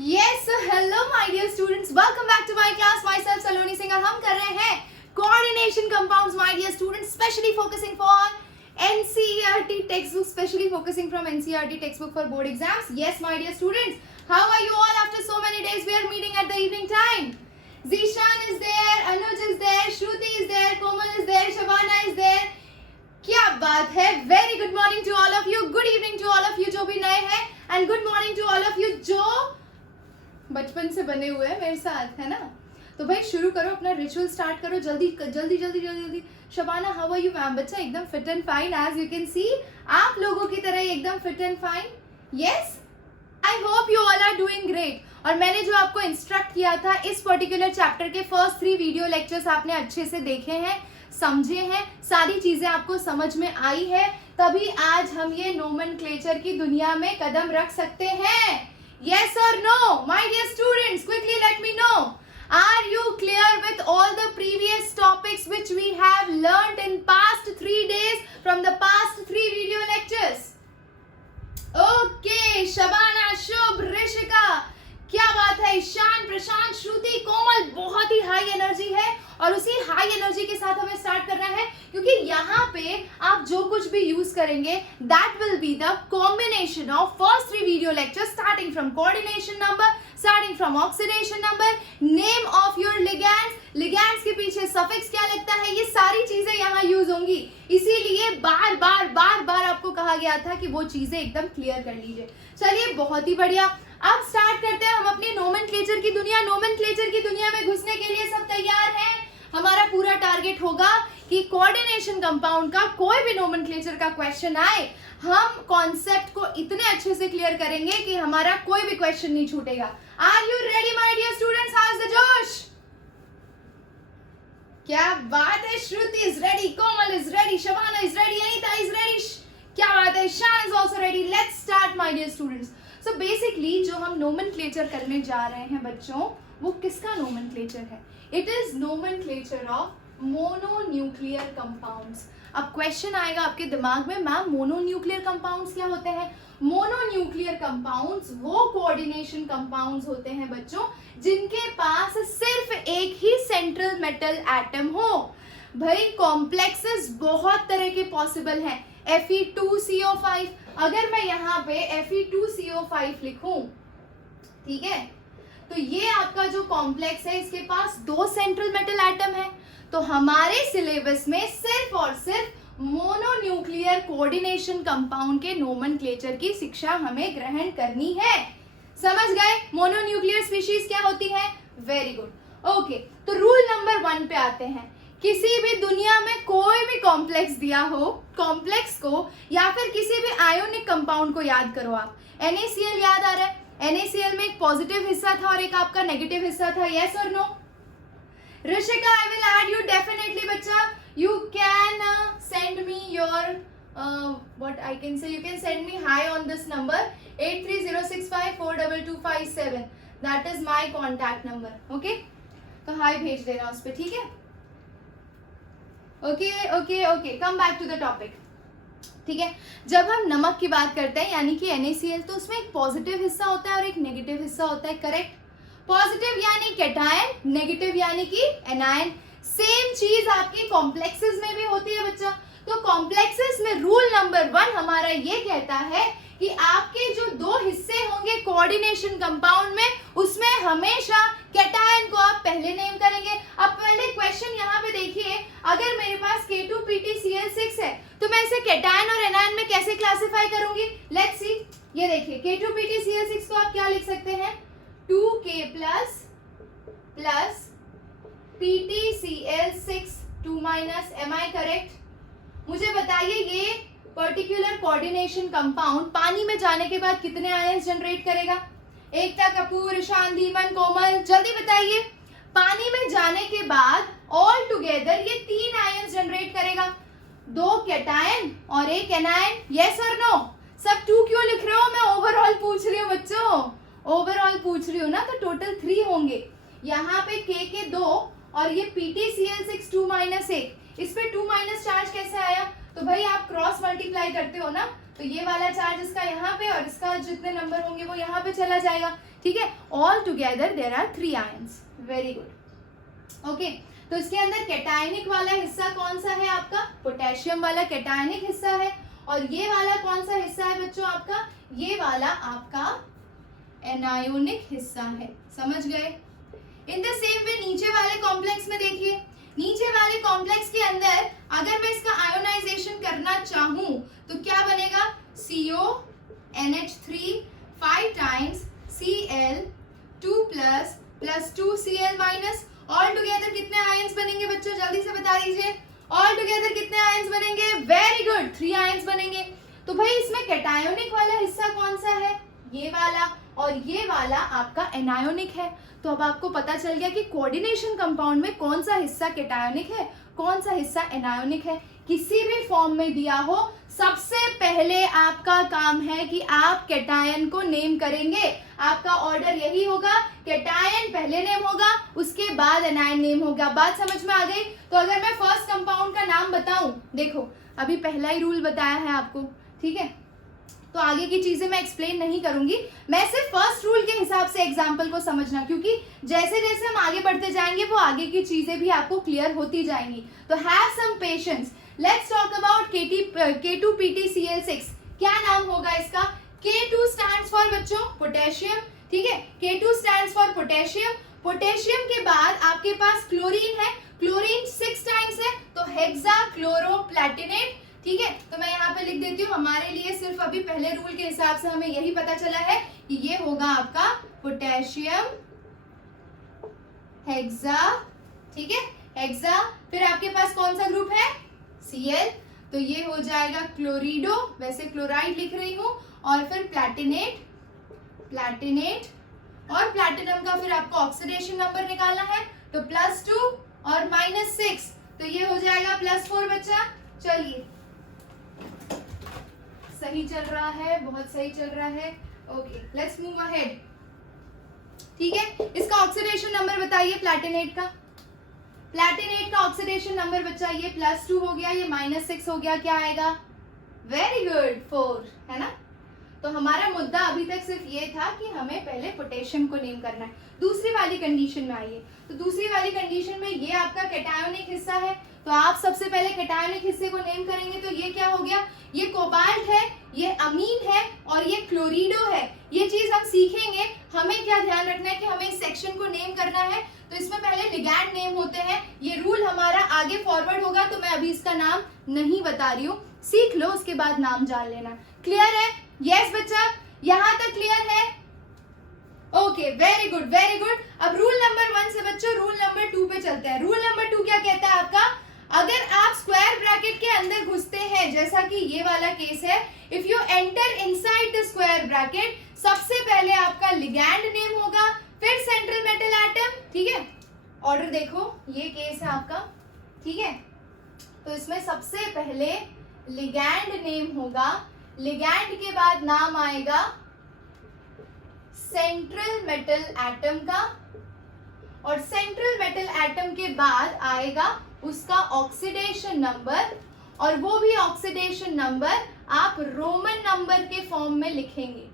Yes, so hello my dear students. Welcome back to my class. Myself Saloni Singh और हम कर रहे हैं coordination compounds my dear students, specially focusing for NCERT textbook, specially focusing from NCERT textbook for board exams. Yes my dear students, how are you all after so many days? We are meeting at the evening time. Zishan is there, Anuj is there, Shruti is there, Komal is there, Shabana is there. क्या बात है. Very good morning to all of you, good evening to all of you जो भी नए हैं, and good morning to all of you जो बचपन से बने हुए हैं मेरे साथ, है ना. तो भाई शुरू करो, अपना रिचुअल स्टार्ट करो जल्दी जल्दी जल्दी जल्दी जल्दी. Shabana how are you ma'am? बच्चा एकदम fit and fine, as you can see आप लोगों की तरह ही एकदम fit and fine. Yes, I hope you all are doing great. और मैंने जो आपको इंस्ट्रक्ट किया था, इस पर्टिकुलर चैप्टर के फर्स्ट 3 वीडियो लेक्चर्स आपने अच्छे से देखे हैं, समझे हैं, सारी चीजें आपको समझ में आई है, तभी आज हम ये नोमेनक्लेचर की दुनिया में कदम रख सकते हैं. Yes or no, my dear students, quickly let me know. Are you clear with all the previous topics which we have learnt in past 3 days from the past 3 video lectures? Okay, Shabana, Shubh, Rishika, क्या बात है. ईशान, प्रशांत, श्रुति, कोमल, बहुत ही high energy है और उसी high energy के साथ हमें स्टार्ट करना है, क्योंकि यहाँ पे आप जो कुछ भी यूज करेंगे that will be the combination of first 3 video lecture, starting from coordination number, starting from oxidation number, name of your ligands, ligands के पीछे सफिक्स क्या लगता है, ये सारी चीजें यहाँ यूज होंगी. इसीलिए बार बार बार बार आपको कहा गया था कि वो चीजें एकदम क्लियर कर लीजिए. चलिए, बहुत ही बढ़िया. अब स्टार्ट करते हैं हम अपनी नोमेनक्लेचर की दुनिया. नोमेनक्लेचर की दुनिया में घुसने के लिए सब तैयार हैं? हमारा पूरा टारगेट होगा कि कोऑर्डिनेशन कंपाउंड का कोई भी नोमेनक्लेचर का क्वेश्चन आए, हम कॉन्सेप्ट को इतने अच्छे से क्लियर करेंगे कि हमारा कोई भी क्वेश्चन नहीं छूटेगा. Are you ready my dear students? How is the josh? क्या बात है. Shruti is ready, Komal is ready, Shabana is ready, Anita is ready. क्या बात है. Shaan is also ready. Let's start my dear students. So basically जो हम नोमेनक्लेचर करने जा रहे हैं बच्चों, वो किसका नोमेनक्लेचर है? It is nomenclature of mononuclear compounds. अब क्वेश्चन आएगा आपके दिमाग में, मैम मोनोन्यूक्लियर कंपाउंड्स क्या होते हैं? मोनोन्यूक्लियर कंपाउंड्स वो कोऑर्डिनेशन कंपाउंड्स होते हैं बच्चों जिनके पास सिर्फ एक ही सेंट्रल मेटल एटम हो. भाई कॉम्प्लेक्सेस बहुत तरह के पॉसिबल हैं. Fe2CO5, अगर मैं यहाँ पे Fe2CO5 लिखूं, ठीक है, तो ये आपका जो कॉम्प्लेक्स है इसके पास 2 सेंट्रल मेटल एटम है. तो हमारे सिलेबस में सिर्फ और सिर्फ मोनोन्यूक्लियर कोऑर्डिनेशन कंपाउंड के नोमेनक्लेचर की शिक्षा हमें ग्रहण करनी है. समझ गए मोनोन्यूक्लियर स्पीशीज क्या होती है? Very good. ओके, तो रूल नंबर 1 पे आते हैं. किसी भी दुनिया में कोई भी कॉम्प्लेक्स दिया हो, कॉम्प्लेक्स को या फिर किसी भी आयोनिक कंपाउंड को याद करो आप. NaCl याद आ रहा है? NaCl में एक पॉजिटिव हिस्सा था और एक आपका नेगेटिव हिस्सा था. यस और no? Rishika, I will add you definitely. बच्चा, you can send me your what I can say, you can send me hi on this number 8306542257. that is my contact number. okay, तो hi भेज देना उस पे, ठीक है? Okay okay okay, come back to the topic. ठीक है, जब हम नमक की बात करते हैं यानी कि NaCl, तो उसमें एक पॉजिटिव हिस्सा होता है और एक नेगेटिव हिस्सा होता है. करेक्ट? पॉजिटिव यानी कैटायन, नेगेटिव यानी कि एनायन. सेम चीज आपकी कॉम्प्लेक्सेस में भी होती है बच्चा. तो कॉम्प्लेक्सेस में रूल नंबर 1 हमारा ये कहता है कि आपके जो 2 हिस्से होंगे कोऑर्डिनेशन कंपाउंड में, उसमें हमेशा कैटायन को आप पहले नेम करेंगे. अब पहले क्वेश्चन यहाँ पे देखिए, अगर मेरे पास K2PtCl6 है तो मैं इसे कैटायन और एनायन में कैसे क्लासिफाई करूंगी? Let's see. ये देखिए, K2PtCl6 को आप क्या लिख सकते हैं? 2K plus PtCl6 2 minus. Am I correct? मुझे बताइए ये पर्टिकुलर कोऑर्डिनेशन कंपाउंड पानी में जाने के बाद कितने आयंस जनरेट करेगा? एकता कपूर, ईशान, धीमन, कोमल, जल्दी बताइए. पानी में जाने के बाद ऑल टुगेदर ये 3 आयंस जनरेट करेगा. 2 कैटायन और 1 एनायन. यस और नो? सब 2 क्यों लिख रहे हो? मैं ओवरऑल पूछ रही हूँ बच्चों, ओवरऑल पूछ रही हूँ ना, तो टोटल 3 होंगे. यहाँ पे K के 2 और ये PtCl6 2 माइनस 1. इस पे 2 माइनस चार्ज कैसे आया? तो भाई आप क्रॉस मल्टीप्लाई करते हो ना, तो ये वाला चार्ज इसका यहाँ पे और इसका जितने नंबर होंगे वो यहाँ पे चला जाएगा. ठीक है, all together there are 3 ions. Very good. Okay, तो इसके अंदर कैटायनिक वाला हिस्सा कौन सा है आपका? पोटेशियम वाला कैटायनिक हिस्सा है। और ये वाला कौन सा हिस्सा है बच्चों आपका? ये वाला आपका एनायोनिक हिस्सा है। समझ गए? इन द सेम वे नीचे वाले कॉम्प्लेक्स में देखिए, नीचे वाले कॉम्प्लेक्स के अंदर अगर मैं इसका आयोनाइजेशन करना चाहूं तो क्या बनेगा? CONH3 5 times Cl 2 plus 2 Cl minus, all together कितने आयंस बनेंगे बच्चों? जल्दी से बता दीजिए, ऑल टुगेदर कितने आयंस बनेंगे? वेरी गुड, 3 आयंस बनेंगे। तो भाई इसमें कैटायोनिक वाला हिस्सा कौन सा है? ये वाला, और ये वाला आपका एनायोनिक है। तो अब आपको पता चल गया कि कोऑर्डिनेशन कंपाउंड में कौन सा हिस्सा कैटायोनिक है, कौन सा हिस्सा एनायोनिक है। किसी भी फॉर्म में दिया हो, सबसे पहले आपका काम है कि आप कैटायन को नेम करेंगे। आपका ऑर्डर यही होगा, कैटायन पहले नेम होगा, उसके बाद एनायन नेम होगा। बात समझ में आ गई? तो अगर मैं फर्स्ट कंपाउंड का नाम बताऊं, देखो अभी पहला ही रूल बताया है आपको, ठीक है, तो आगे की चीजें मैं एक्सप्लेन नहीं करूंगी, मैं सिर्फ फर्स्ट रूल के हिसाब से एग्जाम्पल को समझना, क्योंकि जैसे जैसे हम आगे बढ़ते जाएंगे वो आगे की चीजें भी आपको क्लियर होती जाएंगी। तो have some patience. Let's talk about K2PtCl6। क्या नाम होगा इसका? K2 स्टैंड्स फॉर बच्चों पोटेशियम, ठीक है, K2 stands for potassium. Potassium के बाद आपके पास क्लोरीन है, क्लोरीन 6 टाइम्स है, तो हेक्साक्लोरोप्लैटिनेट, ठीक है। तो मैं यहाँ पे लिख देती हूँ, हमारे लिए सिर्फ अभी पहले रूल के हिसाब से हमें यही पता चला है कि ये होगा आपका पोटेशियम हेक्सा, ठीक है, हेक्सा। फिर आपके पास कौन सा ग्रुप है? Cl, तो ये हो जाएगा क्लोरिडो, वैसे क्लोराइड लिख रही हूँ, और फिर प्लैटिनेट, प्लैटिनेट, और प्लैटिनम का फिर आपको ऑक्सीडेशन नंबर निकालना है, तो +2 और -6, तो ये हो जाएगा +4 बच्चा। चलिए, सही चल रहा है, बहुत सही चल रहा है। ओके, लेट्स मूव अहेड, ठीक है। इसका ऑक्सीडेशन नंबर बताइए प्लैटिनेट का। प्लैटिनेट का ऑक्सीडेशन नंबर बच्चा ये +2 हो गया, ये -6 हो गया, क्या आएगा? वेरी गुड, 4, है ना। तो हमारा मुद्दा अभी तक सिर्फ ये था कि हमें पहले पोटेशियम को नेम करना है। दूसरी वाली कंडीशन में आइए, तो दूसरी वाली कंडीशन में ये आपका कैटायोनिक हिस्सा है, तो आप सबसे पहले कैटायोनिक हिस्से को नेम करेंगे, तो ये क्या हो गया? ये कोबाल्ट है, ये अमीन है, और ये क्लोरिडो है। ये चीज हम सीखेंगे। हमें क्या ध्यान रखना है कि हमें इस सेक्शन को नेम करना है, तो इसमें पहले लिगैंड नेम होते हैं। ये रूल हमारा आगे फॉरवर्ड होगा, तो मैं अभी इसका नाम नहीं बता रही हूँ, सीख लो, उसके बाद नाम जान लेना। क्लियर है? यस बच्चा, यहाँ तक क्लियर है? Okay, very good, very good. अब रूल नंबर 1 से बच्चों रूल नंबर 2 पे चलते हैं। रूल नंबर 2 क्या कहता है आपका? अगर आप स्क्वायर ब्रैकेट के अंदर घुसते हैं, जैसा कि ये वाला केस है, if you enter inside the square bracket, सबसे पहले आपका लिगैंड नेम होगा, फिर सेंट्रल मेटल एटम, ठीक है। ऑर्डर देखो, ये केस है आपका, ठीक है। तो इसमें सबसे पहले लिगैंड नेम होगा, लिगैंड के बाद नाम आएगा सेंट्रल मेटल एटम का, और सेंट्रल मेटल एटम के बाद आएगा उसका ऑक्सीडेशन नंबर, और वो भी ऑक्सीडेशन नंबर आप रोमन नंबर के फॉर्म में लिखेंगे।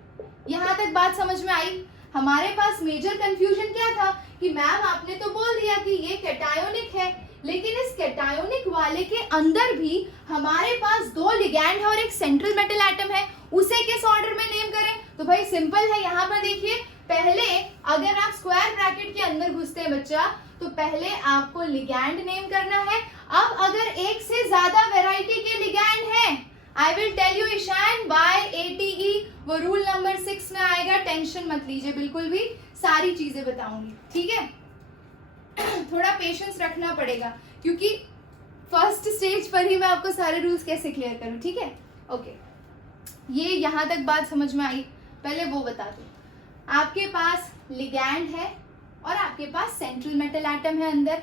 यहां तक बात समझ में आई? हमारे पास मेजर कंफ्यूजन क्या था कि मैम आपने तो बोल दिया कि ये कैटायोनिक है, लेकिन इस कैटायोनिक वाले के अंदर भी हमारे पास 2 लिगैंड है और एक सेंट्रल मेटल एटम है, उसे किस ऑर्डर में नेम करें? तो भाई सिंपल है, यहाँ पर देखिए, पहले अगर आप स्क्वायर ब्रैकेट के अंदर घुसते हैं बच्चा, तो पहले आपको लिगैंड नेम करना है। अब अगर एक से ज्यादा वैरायटी के लिगैंड हैं, I will tell you Ishan by ATE, वो रूल नंबर 6 में आएगा, टेंशन मत लीजिए बिल्कुल भी, सारी चीजें बताऊंगी, ठीक है। थोड़ा पेशेंस रखना पड़ेगा, क्योंकि फर्स्ट स्टेज पर ही मैं आपको सारे रूल्स कैसे क्लियर करूं, ठीक है। ओके, ये यहाँ तक बात समझ में आई? पहले वो बता दूं, आपके पास लिगैंड है और आपके पास सेंट्रल मेटल एटम है अंदर,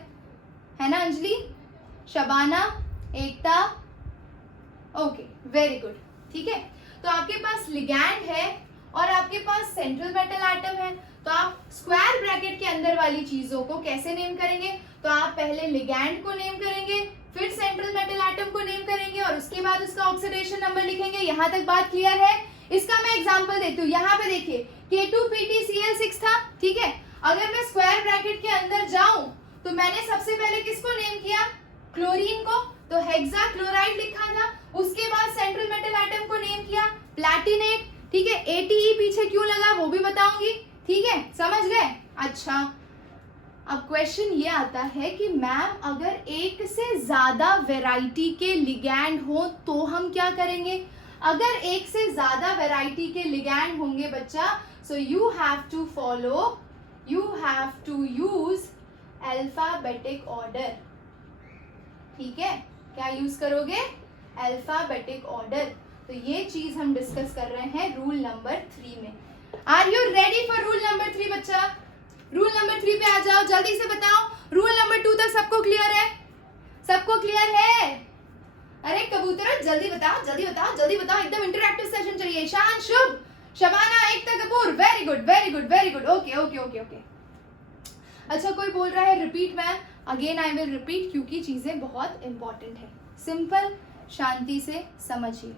है ना अंजलि, शबाना, एकता? ओके, वेरी गुड, ठीक है। तो आपके पास लिगैंड है और आपके पास सेंट्रल मेटल एटम है, तो आप स्क्वायर ब्रैकेट के अंदर वाली चीजों को कैसे नेम करेंगे? तो आप पहले लिगैंड को नेम करेंगे, फिर सेंट्रल मेटल एटम को नेम करेंगे, और उसके बाद उसका ऑक्सीडेशन नंबर लिखेंगे। यहाँ तक बात क्लियर है? इसका मैं एग्जांपल देती हूँ। यहाँ पे देखिए, K2PtCl6 था, ठीक है। अगर मैं स्क्वायर ब्रैकेट के अंदर जाऊं तो मैंने सबसे पहले किसको नेम किया, क्लोरीन को, तो हेक्सा क्लोराइड लिखा था। उसके बाद सेंट्रल मेटल एटम को नेम किया प्लैटिनेट, ठीक है। ATE पीछे क्यों लगा वो भी बताऊंगी, ठीक है, समझ गए। अच्छा, अब क्वेश्चन ये आता है कि मैम अगर एक से ज्यादा वैरायटी के लिगैंड हो तो हम क्या करेंगे। अगर एक से ज्यादा वैरायटी के लिगैंड होंगे बच्चा, so you have to use alphabetic order, ठीक है। क्या यूज करोगे, अल्फाबेटिक ऑर्डर। तो ये चीज हम डिस्कस कर रहे हैं रूल नंबर 3 में। Are you ready for rule number 3 बच्चा। रूल नंबर 3 पे आ जाओ, जल्दी से बताओ। रूल नंबर 2 तक सबको क्लियर है, सबको क्लियर है। अरे कबूतर जल्दी बताओ, जल्दी बताओ, जल्दी बताओ, एकदम इंटरैक्टिव सेशन चाहिए। Shaan, Shubh, Shabana, Ekta Kapoor, very good very good very good, okay okay okay okay. अच्छा, कोई बोल रहा है repeat ma'am, again I will repeat क्योंकि चीजें बहुत इंपॉर्टेंट है। सिंपल, शांति से समझिए।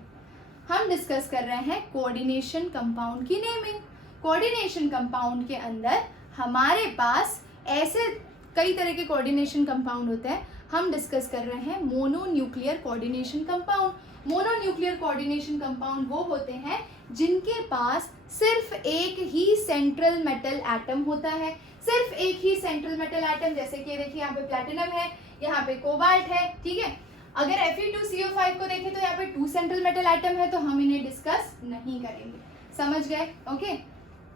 हम डिस्कस कर रहे हैं कोऑर्डिनेशन कंपाउंड की नेमिंग। कोऑर्डिनेशन कंपाउंड के अंदर हमारे पास ऐसे कई तरह के कोऑर्डिनेशन कंपाउंड होते हैं। हम डिस्कस कर रहे हैं mononuclear coordination compound. Mononuclear coordination compound वो होते हैं जिनके पास सिर्फ एक ही सेंट्रल मेटल एटम होता है, सिर्फ एक ही सेंट्रल मेटल एटम। जैसे कि देखिए यहाँ पे प्लैटिनम है, यहाँ पे कोबाल्ट है, ठीक है। अगर Fe2CO5 को देखें तो यहाँ पे 2 सेंट्रल मेटल एटम है, तो हम इन्हें डिस्कस नहीं करेंगे, समझ गए, ओके।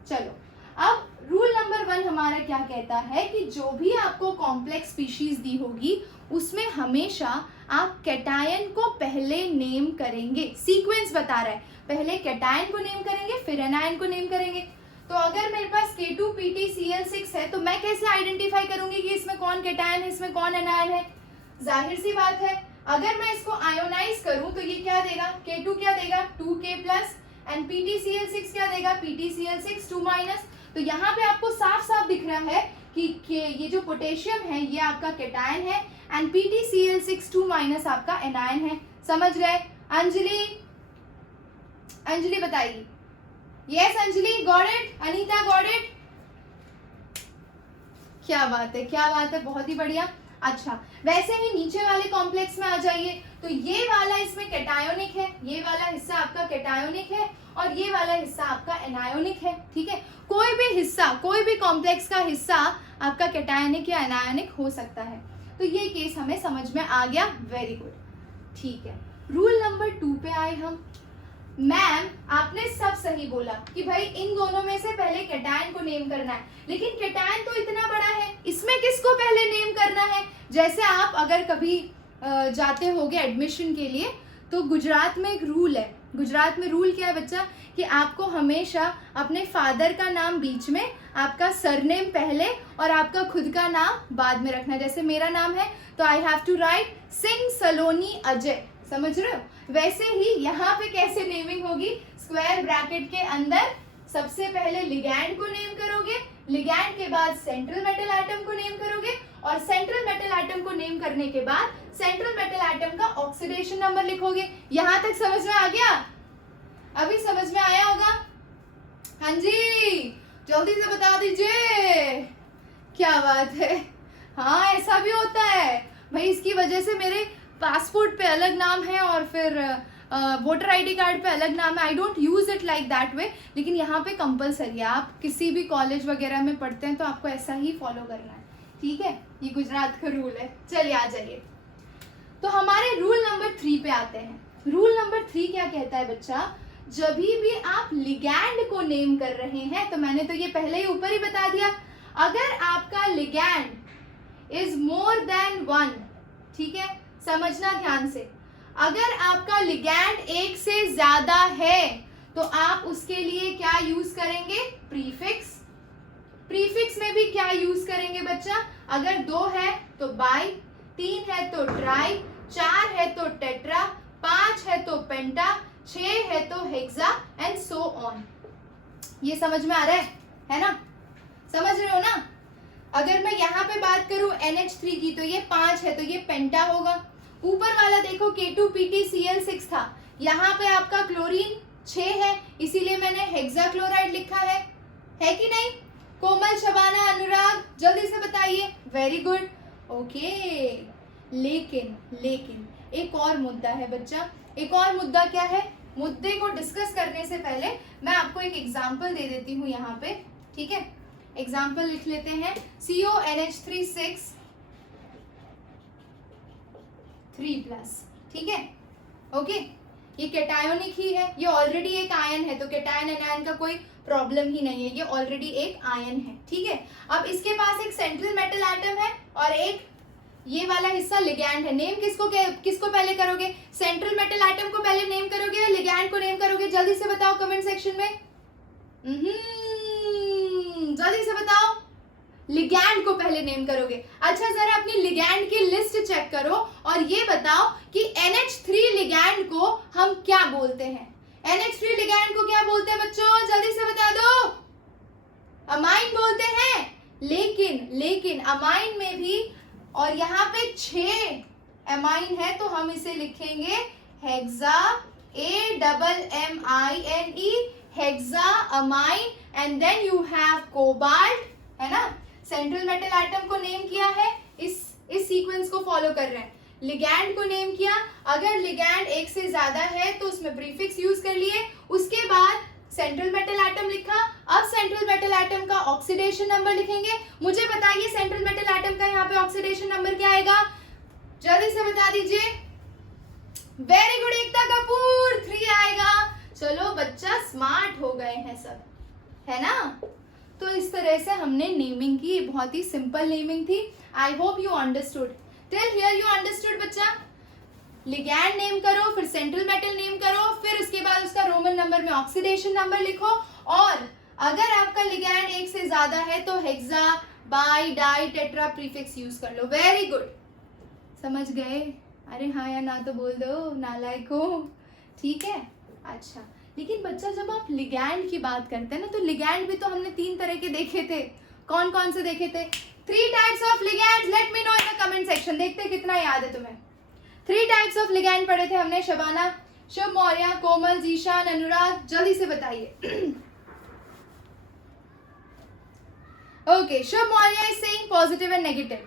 चलो, अब रूल नंबर 1 हमारा क्या कहता है कि जो भी आपको कॉम्प्लेक्स स्पीशीज दी होगी उसमें हमेशा आप कैटायन को पहले नेम करेंगे। सीक्वेंस बता रहा है, पहले कैटायन को नेम करेंगे फिर एनायन को नेम करेंगे। तो अगर मेरे पास K2PtCl6 है तो मैं कैसे आइडेंटिफाई करूंगी कि इसमें कौन कैटायन है, इसमें कौन एनायन है। जाहिर सी बात है, अगर मैं इसको आयोनाइज करूं तो ये क्या देगा, K2 क्या देगा 2K+ एंड PtCl6 क्या देगा PtCl6 2-। तो यहाँ पे आपको साफ साफ दिख रहा है कि ये जो पोटेशियम है ये आपका कैटायन है एंड PtCl6 2- आपका एनायन है, समझ गए। अंजलि, अंजलि बताइए। Yes Anjali, got it. Anita, got it. क्या बात है, क्या बात है, बहुत ही बढ़िया। अच्छा, वैसे ही नीचे वाले कॉम्प्लेक्स में आ जाइए। तो ये वाला इसमें कैटायोनिक है, ये वाला हिस्सा आपका कैटायोनिक है और ये वाला हिस्सा आपका एनायोनिक है, ठीक है। कोई भी हिस्सा, कोई भी कॉम्प्लेक्स का हिस्सा आपका कैटायोनिक या एनायोनिक हो सकता है। तो ये केस हमें समझ में आ गया, वेरी गुड, ठीक है। रूल नंबर 2 पे आए हम। मैम आपने सब सही बोला कि भाई इन दोनों में से पहले कैटायन को नेम करना है, लेकिन कैटायन तो इतना बड़ा है, इसमें किसको पहले नेम करना है। जैसे आप अगर कभी जाते होगे एडमिशन के लिए तो गुजरात में एक रूल है। गुजरात में रूल क्या है बच्चा, कि आपको हमेशा अपने फादर का नाम बीच में, आपका सरनेम पहले और आपका खुद का नाम बाद में रखना। जैसे मेरा नाम है तो I have to write Singh Saloni Ajay, समझ रहे हो। वैसे ही यहाँ पे कैसे नेमिंग होगी, स्क्वायर ब्रैकेट के अंदर सबसे पहले लिगैंड को नेम करोगे, लिगैंड के बाद सेंट्रल मेटल एटम को नेम करोगे और सेंट्रल मेटल एटम को नेम करने के बाद सेंट्रल मेटल एटम का ऑक्सीडेशन नंबर लिखोगे। यहाँ तक समझ में आ गया, अभी समझ में आया होगा। हाँ जी, जल्दी से बता दीजिए, क्या बात है। हाँ ऐसा भी होता है भाई, इसकी वजह से मेरे पासपोर्ट पे अलग नाम है और फिर वोटर आईडी कार्ड पे अलग नाम है। I don't use it like that way, लेकिन यहाँ पे कंपलसरी है। आप किसी भी कॉलेज वगैरह में पढ़ते हैं तो आपको ऐसा ही फॉलो करना है, ठीक है। ये गुजरात का रूल है। चलिए आ जाइए, तो हमारे रूल नंबर 3 पे आते हैं। रूल नंबर 3 क्या कहता है बच्चा, जब भी आप लिगैंड को नेम कर रहे हैं, तो मैंने तो ये पहले ही ऊपर ही बता दिया, अगर आपका लिगैंड इज मोर देन 1, ठीक है, समझना ध्यान से। अगर आपका लिगैंड एक से ज्यादा है तो आप उसके लिए क्या यूज करेंगे, प्रीफिक्स। प्रीफिक्स में भी क्या यूज करेंगे बच्चा, अगर 2 है तो बाई, 3 है तो ट्राई, 4 है तो टेट्रा, 5 है तो पेंटा, 6 है तो हेक्सा एंड सो ऑन। ये समझ में आ रहा है ना, समझ रहे हो ना। अगर मैं यहाँ पे बात करूं NH3 की तो ये 5 है तो ये पेंटा होगा। ऊपर वाला देखो K2PtCl6 था, यहाँ पे आपका क्लोरीन 6 है इसीलिए मैंने हेक्सा क्लोराइड लिखा है, है कि नहीं? कोमल, शबाना, अनुराग, जल्दी से बताइए। Very good, okay. लेकिन एक और मुद्दा है बच्चा। एक और मुद्दा क्या है? मुद्दे को डिस्कस करने से पहले मैं आपको एक एग्जाम्पल दे देती हूँ यहाँ पे, ठीक है? एग्जाम्पल लिख लेते हैं। CONH3 3+, ठीक है? ओके, ये कैटायोनिक ही है, ये ऑलरेडी एक आयन है, तो कैटायन एनायन का कोई प्रॉब्लम ही नहीं है, ये ऑलरेडी एक आयन है, ठीक है? अब इसके पास एक सेंट्रल मेटल एटम है और एक ये वाला हिस्सा लिगैंड है। नेम किसको पहले करोगे? सेंट्रल मेटल एटम को पहले नेम करोगे या लिगैंड को नेम करोगे? जल्दी से बताओ कमेंट सेक्शन में। जल्दी से बताओ। लिगैंड को पहले नेम करोगे। अच्छा, जरा अपनी लिगैंड की लिस्ट चेक करो और ये बताओ कि NH3 लिगैंड को हम क्या बोलते हैं? NH3 लिगैंड को क्या बोलते हैं बच्चों? जल्दी से बता दो। अमाइन बोलते हैं। लेकिन अमाइन में भी, और यहाँ पे 6 अमाइन है तो हम इसे लिखेंगे hexa, AMMINE, hexa ammine, and then you have cobalt, है ना? सेंट्रल मेटल एटम को नेम किया है, इस सीक्वेंस को फॉलो कर रहे हैं। लिगैंड को नेम किया, अगर लिगैंड एक से ज्यादा है तो उसमें प्रीफिक्स यूज कर लिए, उसके बाद सेंट्रल मेटल एटम लिखा। अब सेंट्रल मेटल एटम का ऑक्सीडेशन नंबर लिखेंगे। मुझे बताइए सेंट्रल मेटल एटम का यहाँ पे ऑक्सीडेशन नंबर क्या आएगा? जल्दी से बता दीजिए। वेरी गुड एकता कपूर, 3 आएगा। चलो बच्चा, स्मार्ट हो गए हैं सब, है ना? तो इस तरह से हमने नेमिंग की, बहुत ही सिंपल नेमिंग थी। आई hope you understood. Till here you understood बच्चा? लिगैंड नेम करो, फिर सेंट्रल मेटल नेम करो, फिर उसके बाद उसका रोमन नंबर में ऑक्सीडेशन नंबर लिखो, और अगर आपका लिगैंड एक से ज्यादा है तो hexa, bi, di, tetra prefix use कर लो। वेरी गुड, समझ गए? अरे हाँ या ना तो बोल दो, नालायक हो, ठीक है? अच्छा, लेकिन बच्चा जब आप लिगैंड की बात करते हैं ना, तो लिगैंड भी तो हमने 3 तरह के देखे थे। कौन कौन से देखे थे? 3 types of ligands. Let me know in the comment section. देखते हैं कितना याद है तुम्हें। 3 टाइप्स ऑफ लिगैंड पढ़े थे हमने। शबाना, शुभ मौर्य, कोमल, जीशान, अनुराग, जल्दी से बताइए। Okay, Shubh Maurya is saying positive and negative.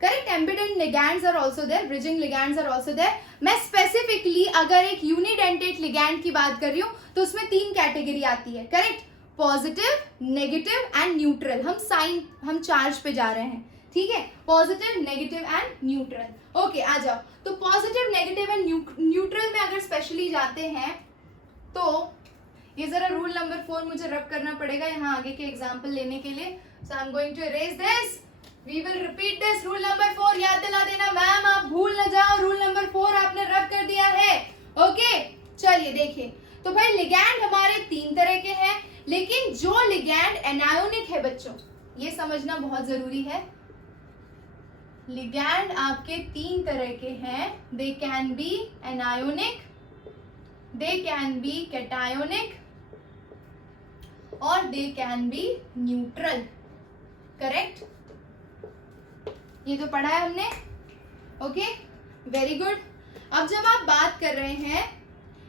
Correct, ambidentate ligands are also there, bridging ligands are also there. मैं स्पेसिफिकली अगर एक यूनिडेंटेट लिगैंड की बात कर रही हूँ तो उसमें 3 कैटेगरी आती है। Correct, positive, negative and neutral. हम चार्ज पे जा रहे हैं, ठीक है? Positive, negative and neutral. Okay, आ जाओ। तो पॉजिटिव, नेगेटिव एंड न्यूट्रल में अगर स्पेशली जाते हैं तो ये जरा रूल नंबर 4 मुझे रब करना पड़ेगा यहाँ आगे के एग्जाम्पल लेने के लिए। So I am going to erase this, we will repeat this. Rule number 4 याद दिला देना मैम, आप भूल न जाओ। रूल नंबर 4 आपने रब कर दिया है। ओके, चलिए देखिए। तो भाई लिगैंड हमारे 3 तरह के हैं, लेकिन जो लिगैंड एनायोनिक है बच्चों, ये समझना बहुत जरूरी है। लिगैंड आपके 3 तरह के हैं। They can be anionic, they can be cationic, और they can be neutral. Correct, ये तो पढ़ा है हमने। Okay, very good. अब जब आप बात कर रहे हैं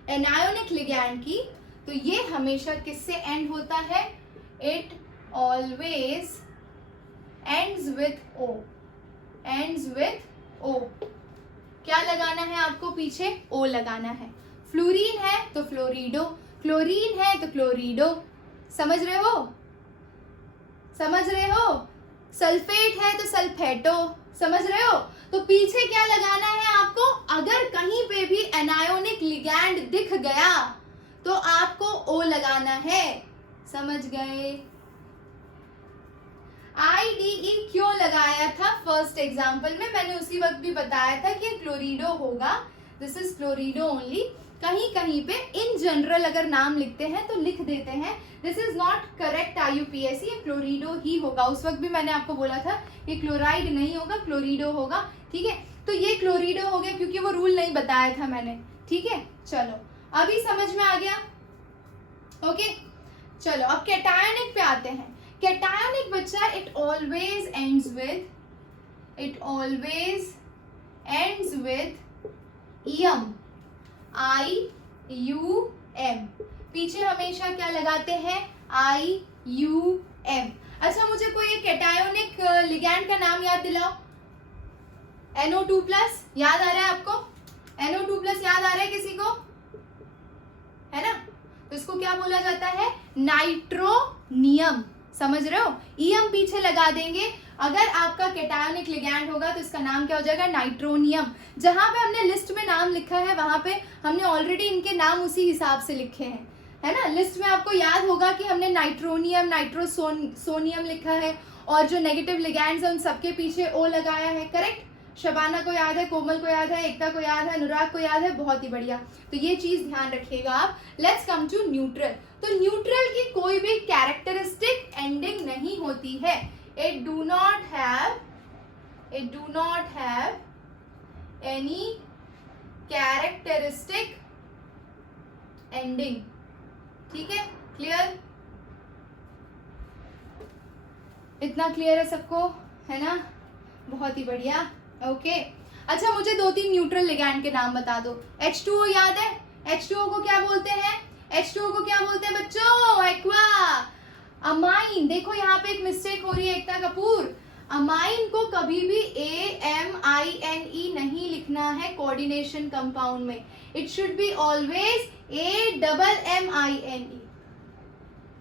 एनायोनिक लिगैंड की, तो ये हमेशा किससे एंड होता है? It always ends with O, ends with O. क्या लगाना है आपको पीछे? ओ लगाना है। फ्लोरीन है तो फ्लोरिडो, क्लोरीन है तो क्लोरिडो। समझ रहे हो? समझ रहे हो? सल्फेट है तो सल्फेटो। समझ रहे हो? तो पीछे क्या लगाना है आपको? अगर कहीं पे भी एनायोनिक लिगैंड दिख गया तो आपको ओ लगाना है। समझ गए? IDE क्यों लगाया था फर्स्ट एग्जाम्पल में? मैंने उसी वक्त भी बताया था कि क्लोरिडो होगा। This is chlorido only. कहीं कहीं पे इन जनरल अगर नाम लिखते हैं तो लिख देते हैं। This is not correct IUPAC, ये क्लोरिडो ही होगा। उस वक्त भी मैंने आपको बोला था ये क्लोराइड नहीं होगा, क्लोरिडो होगा, ठीक है? तो ये क्लोरिडो हो गया क्योंकि वो रूल नहीं बताया था मैंने, ठीक है? चलो, अभी समझ में आ गया? ओके, चलो अब कैटायोनिक पे आते हैं। कैटायोनिक बच्चा, it always ends with ium, IUM। पीछे हमेशा क्या लगाते हैं? UM। अच्छा मुझे कोई एक कैटायोनिक लिगैंड का नाम याद दिलाओ। NO2+ याद आ रहा है आपको? NO2+ याद आ रहा है किसी को? है ना? तो इसको क्या बोला जाता है? नाइट्रोनियम। समझ रहे हो? EM पीछे लगा देंगे। अगर आपका कैटायोनिक लिगैंड होगा तो इसका नाम क्या हो जाएगा? नाइट्रोनियम। जहां पे हमने लिस्ट में नाम लिखा है वहां पे हमने ऑलरेडी इनके नाम उसी हिसाब से लिखे हैं, है ना? लिस्ट में आपको याद होगा कि हमने नाइट्रोनियम, नाइट्रोसोनियम लिखा है और जो नेगेटिव लिगैंड्स हैं उन सबके पीछे O लगाया है। करेक्ट? शबाना को याद है, कोमल को याद है, एकता को याद है, अनुराग को याद है। बहुत ही बढ़िया। तो ये चीज ध्यान रखिएगा आप। Let's come to neutral. तो न्यूट्रल की कोई भी कैरेक्टरिस्टिक एंडिंग नहीं होती है। It do not have any characteristic ending. ठीक है? क्लियर? इतना क्लियर है सबको? है ना? बहुत ही बढ़िया। ओके अच्छा मुझे 2-3 न्यूट्रल लिगैंड के नाम बता दो। H2O याद है? H2O को क्या बोलते हैं? H2O को क्या बोलते हैं बच्चों? एक्वा। अमाइन, देखो यहाँ पे एक मिस्टेक हो रही है एकता कपूर। अमाइन को कभी भी AMINE नहीं लिखना है कोऑर्डिनेशन कंपाउंड में। It should be always AMMINE।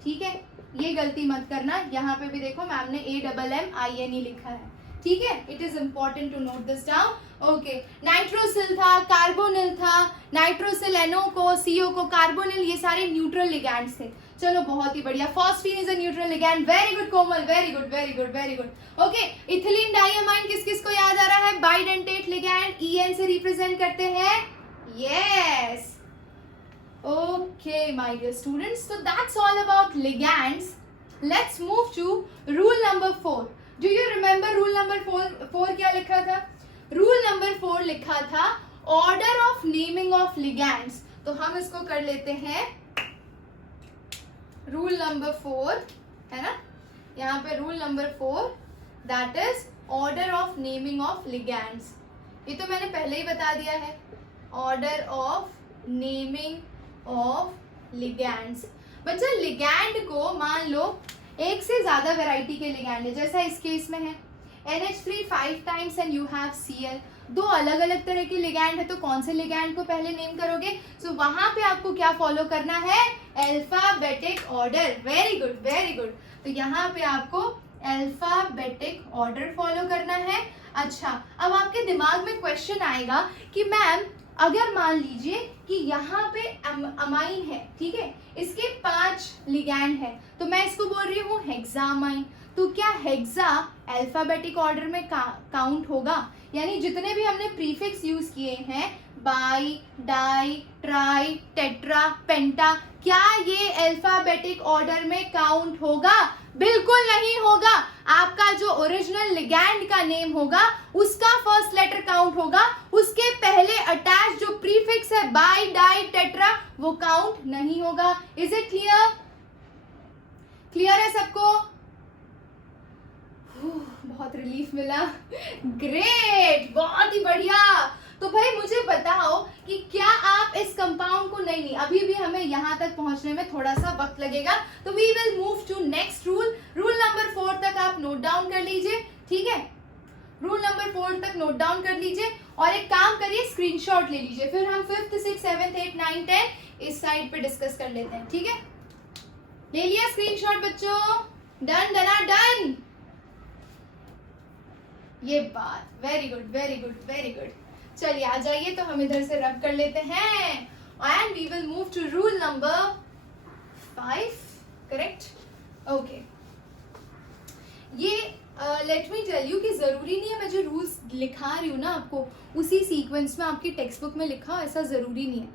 ठीक है? ये गलती मत करना। यहाँ पे भी देखो मैम ने AMMINE लिखा है। ठीक है? It is important to note this down. Okay nitrosyl था, कार्बोनिल था, नाइट्रोसिल NO को, CO को, कार्बोनिल, ये सारे न्यूट्रल लिगैंड्स थे। चलो बहुत ही बढ़िया। Phosphine is a neutral ligand. Very good Komal, very good very good very good. Okay ethylene diamine किस किस को याद आ रहा है? बाइडेंटेट लिगैंड, EN से रिप्रेजेंट करते हैं। Yes okay my dear students, so that's all about ligands. Let's move to rule number 4. Do you remember rule number 4 क्या लिखा था? Rule number 4 लिखा था order of naming of ligands. तो हम इसको कर लेते हैं rule number 4, है ना? यहाँ पे rule number 4 that is order of naming of ligands. ये तो मैंने पहले ही बता दिया है, order of naming of ligands. बच्चा लिगैंड को मान लो एक से ज्यादा वैरायटी के लिगैंड है, जैसा इस केस में है NH3 5 times and you have Cl। दो अलग अलग तरह के लिगैंड है, तो कौन से लिगैंड को पहले नेम करोगे? सो वहां पे आपको क्या फॉलो करना है? Alphabetic order. Very good very good. तो यहाँ पे आपको अल्फाबेटिक ऑर्डर फॉलो करना है। अच्छा अब आपके दिमाग में क्वेश्चन आएगा कि मैम अगर मान लीजिए कि यहाँ पे अमाइन है, ठीक है, इसके 5 लिगैंड है, तो मैं इसको बोल रही हूँ हेक्सामाइन। तो क्या हेक्सा अल्फाबेटिक ऑर्डर में काउंट होगा? यानी जितने भी हमने प्रीफिक्स यूज किए हैं, बाई, डाई, ट्राई, टेट्रा, पेंटा, क्या ये अल्फाबेटिक ऑर्डर में काउंट होगा? बिल्कुल नहीं होगा। आपका जो ओरिजिनल लिगैंड का नेम होगा उसका फर्स्ट लेटर काउंट होगा, उसके पहले अटैच जो प्रीफिक्स है बाई, डाई, टेट्रा, वो काउंट नहीं होगा। Is it clear? क्लियर है सबको? बहुत रिलीफ मिला। ग्रेट, बहुत ही बढ़िया। तो भाई मुझे बताओ कि क्या आप इस कंपाउंड को नहीं अभी भी हमें यहाँ तक पहुंचने में थोड़ा सा वक्त लगेगा, तो we will move to next rule. Rule number 4 तक आप नोट डाउन कर लीजिए, ठीक है? रूल नंबर 4 तक नोट डाउन कर लीजिए और एक काम करिए स्क्रीनशॉट ले लीजिए, फिर हम 5th 6th 7th 8th 9th 10 इस साइड पे डिस्कस कर लेते हैं, ठीक है? ले लिया स्क्रीनशॉट बच्चों? Done done done. ये बात, very good very good very good. चलिए आ जाइए, तो हम इधर से रब कर लेते हैं and we will move to rule number 5, correct? Okay, ये लेट मी टेल यू कि जरूरी नहीं है मैं जो रूल्स लिखा रही हूँ ना आपको उसी सीक्वेंस में आपकी टेक्स्ट बुक में लिखा हो, ऐसा जरूरी नहीं है।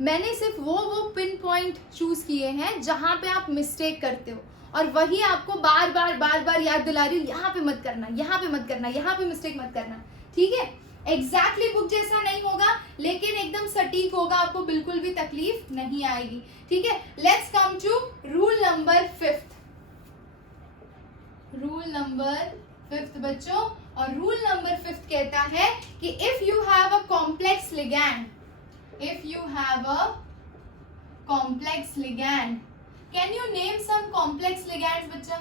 मैंने सिर्फ वो पिन पॉइंट चूज किए हैं जहां पे आप मिस्टेक करते हो, और वही आपको बार बार याद दिला रही हूँ, यहाँ पे मत करना, यहाँ पे मत करना, यहाँ पे मिस्टेक मत करना, ठीक है? एग्जैक्टली बुक जैसा नहीं होगा लेकिन एकदम सटीक होगा, आपको बिल्कुल भी तकलीफ नहीं आएगी, ठीक है? Let's come to rule number 5। Rule number 5 बच्चों, और रूल नंबर 5 कहता है कि if you have a complex ligand, if you have a complex ligand can you name some complex ligands बच्चा?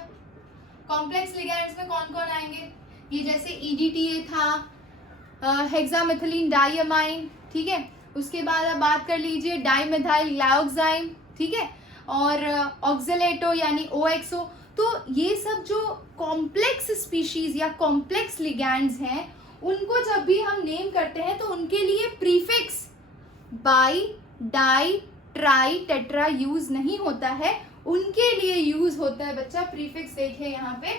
कॉम्प्लेक्स लिगैंड्स में कौन कौन आएंगे? ये जैसे EDTA था, हेक्सामेथिलीन डाइअमाइन, ठीक है। उसके बाद आप बात कर लीजिए डाइमेथाइल ग्लाइकोजाइम, ठीक है, और ऑक्जेलेटो यानी OXO। तो ये सब जो कॉम्प्लेक्स स्पीशीज या कॉम्प्लेक्स लिगैंड्स हैं, उनको जब भी हम नेम करते हैं तो उनके लिए prefix bi, di, tri, tetra use नहीं होता है, उनके लिए यूज होता है बच्चा प्रीफिक्स। देखिए यहाँ पे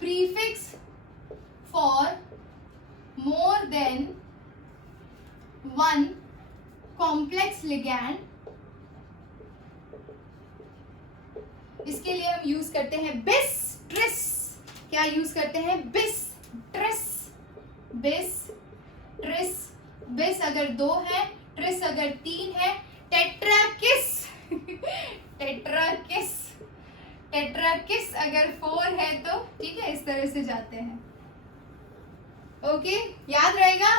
prefix for more than one complex ligand, इसके लिए हम यूज करते हैं बिस, ट्रिस। क्या यूज करते हैं? बिस, ट्रिस, बिस, ट्रिस। बिस अगर 2 है, ट्रिस अगर 3 है, टेट्राकिस टेट्राकिस, टेट्राकिस अगर 4 है तो ठीक है, इस तरह से जाते हैं। ओके, याद रहेगा?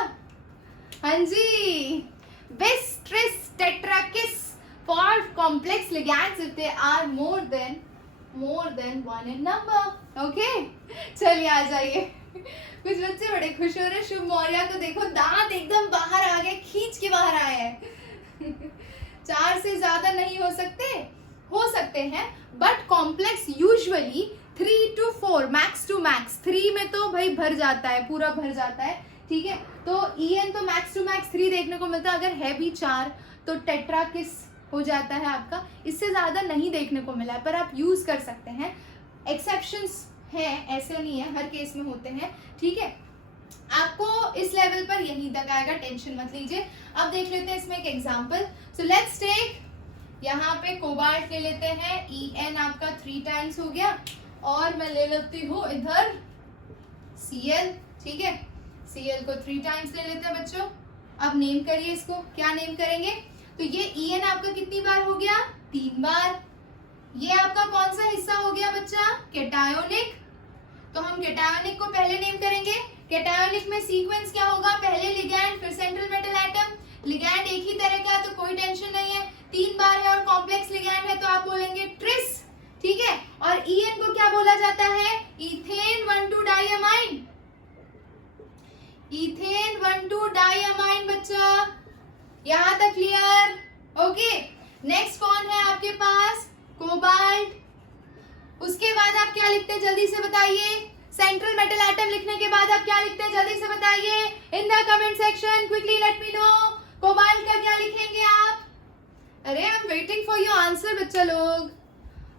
हाँ जी, bis, tris, tetrakis for complex ligands if they are more than 1 in number. Okay, चलिए आ जाइए। कुछ बच्चे बड़े खुश हो रहे हैं। शुभ मौर्य को देखो, दांत एकदम बाहर आ गए, खींच के बाहर आए हैं 4 से ज्यादा नहीं हो सकते हैं, but complex usually 3 to 4, max to max. 3 में तो भाई भर जाता है, पूरा भर जाता है, ठीक है। तो EN तो मैक्स टू मैक्स 3 देखने को मिलता है। अगर है भी 4 तो टेट्राकिस हो जाता है आपका, इससे ज्यादा नहीं देखने को मिला है, पर आप यूज कर सकते हैं। एक्सेप्शंस हैं, ऐसे नहीं है, हर केस में होते हैं, ठीक है। आपको इस लेवल पर यहीं तक आएगा, टेंशन मत लीजिए। अब देख लेते हैं इसमें एक एग्जांपल। सो लेट्स टेक, यहाँ पे कोबाल्ट ले लेते हैं, EN आपका 3 टाइम्स हो गया, और मैं ले लेती हूँ इधर Cl, ठीक है। Cl को 3 टाइम्स ले लेते हैं बच्चों। अब नेम करिए इसको, क्या नेम करेंगे? तो ये EN आपका कितनी बार हो गया? 3 बार। ये आपका कौन सा हिस्सा हो गया बच्चा? कैटायोनिक। तो हम कैटायोनिक को पहले नेम करेंगे। कैटायोनिक में सीक्वेंस क्या होगा? पहले लिगैंड, फिर सेंट्रल मेटल एटम। लिगैंड एक ही तरह का तो कोई टेंशन नहीं है, 3 बार है और कॉम्प्लेक्स लिगैंड है तो आप बोलेंगे ट्रिस, ठीक है। और EN को क्या बोला जाता है? Ethane 1,2 diamine. इथेन 1,2 डाइअमाइन बच्चा, यहां तक क्लियर? ओके, नेक्स्ट कौन है आपके पास? कोबाल्ट। उसके बाद आप क्या लिखते हैं जल्दी से बताइए? सेंट्रल मेटल एटम लिखने के बाद आप क्या लिखते हैं जल्दी से बताइए? In the comment section quickly let me know. Cobalt का क्या लिखेंगे आप? अरे I am waiting for your answer बच्चा लोग।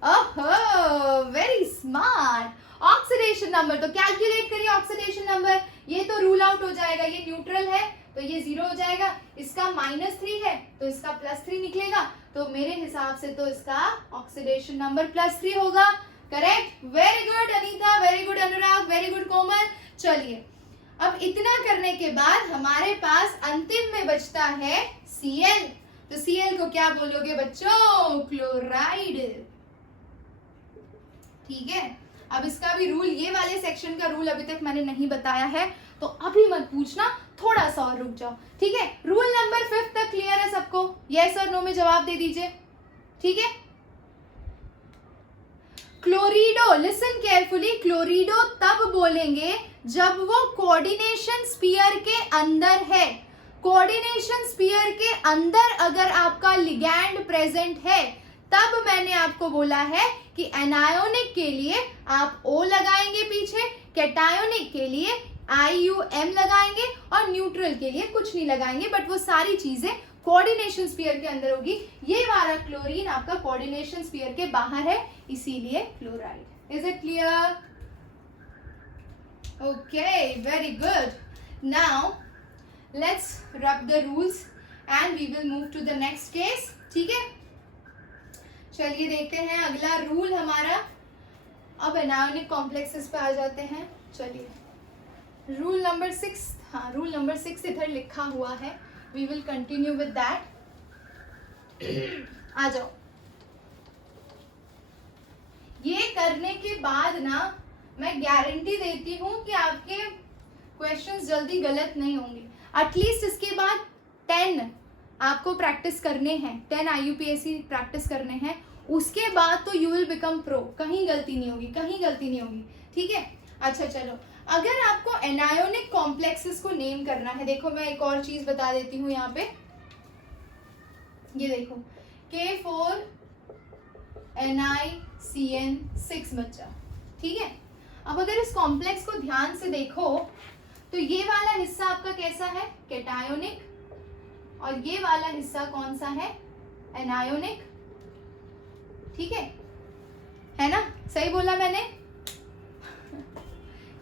ओहो, वेरी स्मार्ट। ऑक्सीडेशन नंबर, तो कैलकुलेट करिए ऑक्सीडेशन नंबर। ये तो रूल आउट हो जाएगा, ये न्यूट्रल है तो ये 0 हो जाएगा। इसका -3 है तो इसका +3 निकलेगा, तो मेरे हिसाब से तो इसका ऑक्सीडेशन नंबर +3 होगा। Correct, very good Anita, very good Anurag, very good Komal. चलिए, अब इतना करने के बाद हमारे पास अंतिम में बचता है Cl। तो Cl को क्या बोलोगे बच्चों? क्लोराइड, ठीक है। अब इसका भी रूल, ये वाले सेक्शन का रूल अभी तक मैंने नहीं बताया है, तो अभी मत पूछना, थोड़ा सा और रुक जाओ, ठीक है। रूल नंबर 5 तक क्लियर है सबको? यस और नो में जवाब दे दीजिए, ठीक है। क्लोरिडो, लिसन केयरफुली, क्लोरिडो तब बोलेंगे जब वो कोऑर्डिनेशन स्फीयर के अंदर है। कोऑर्डिनेशन स्फीयर के अंदर अगर आपका लिगैंड प्रेजेंट है, तब मैंने आपको बोला है कि एनायोनिक के लिए आप O लगाएंगे पीछे, कैटायोनिक के लिए IUM लगाएंगे, और न्यूट्रल के लिए कुछ नहीं लगाएंगे, बट वो सारी चीजें कोऑर्डिनेशन स्फीयर के अंदर होगी। ये वाला क्लोरीन आपका कोऑर्डिनेशन स्फीयर के बाहर है, इसीलिए chloride. Is it clear? Okay, very good. Now let's rub the rules and we will move to the next case, ठीक है। चलिए देखते हैं अगला रूल हमारा। अब एनायोनिक कॉम्प्लेक्सेस पे आ जाते हैं। चलिए, रूल नंबर 6, हाँ रूल नंबर 6 इधर लिखा हुआ है, we will continue with that. आ जाओ। ये करने के बाद ना मैं गारंटी देती हूँ कि आपके क्वेश्चंस जल्दी गलत नहीं होंगे। एटलीस्ट इसके बाद 10 आपको प्रैक्टिस करने हैं, 10 IUPAC प्रैक्टिस करने हैं, उसके बाद तो यू विल बिकम प्रो, कहीं गलती नहीं होगी, कहीं गलती नहीं होगी, ठीक है। अच्छा चलो, अगर आपको एनायोनिक कॉम्प्लेक्सेस को नेम करना है, देखो मैं एक और चीज बता देती हूँ यहाँ पे, ये देखो K4 NiCN6 बच्चा, ठीक है। अब अगर इस कॉम्प्लेक्स को ध्यान से देखो तो ये वाला हिस्सा आपका कैसा है, कैटायोनिक, और ये वाला हिस्सा कौन सा है, एनायोनिक, ठीक है ना, सही बोला मैंने?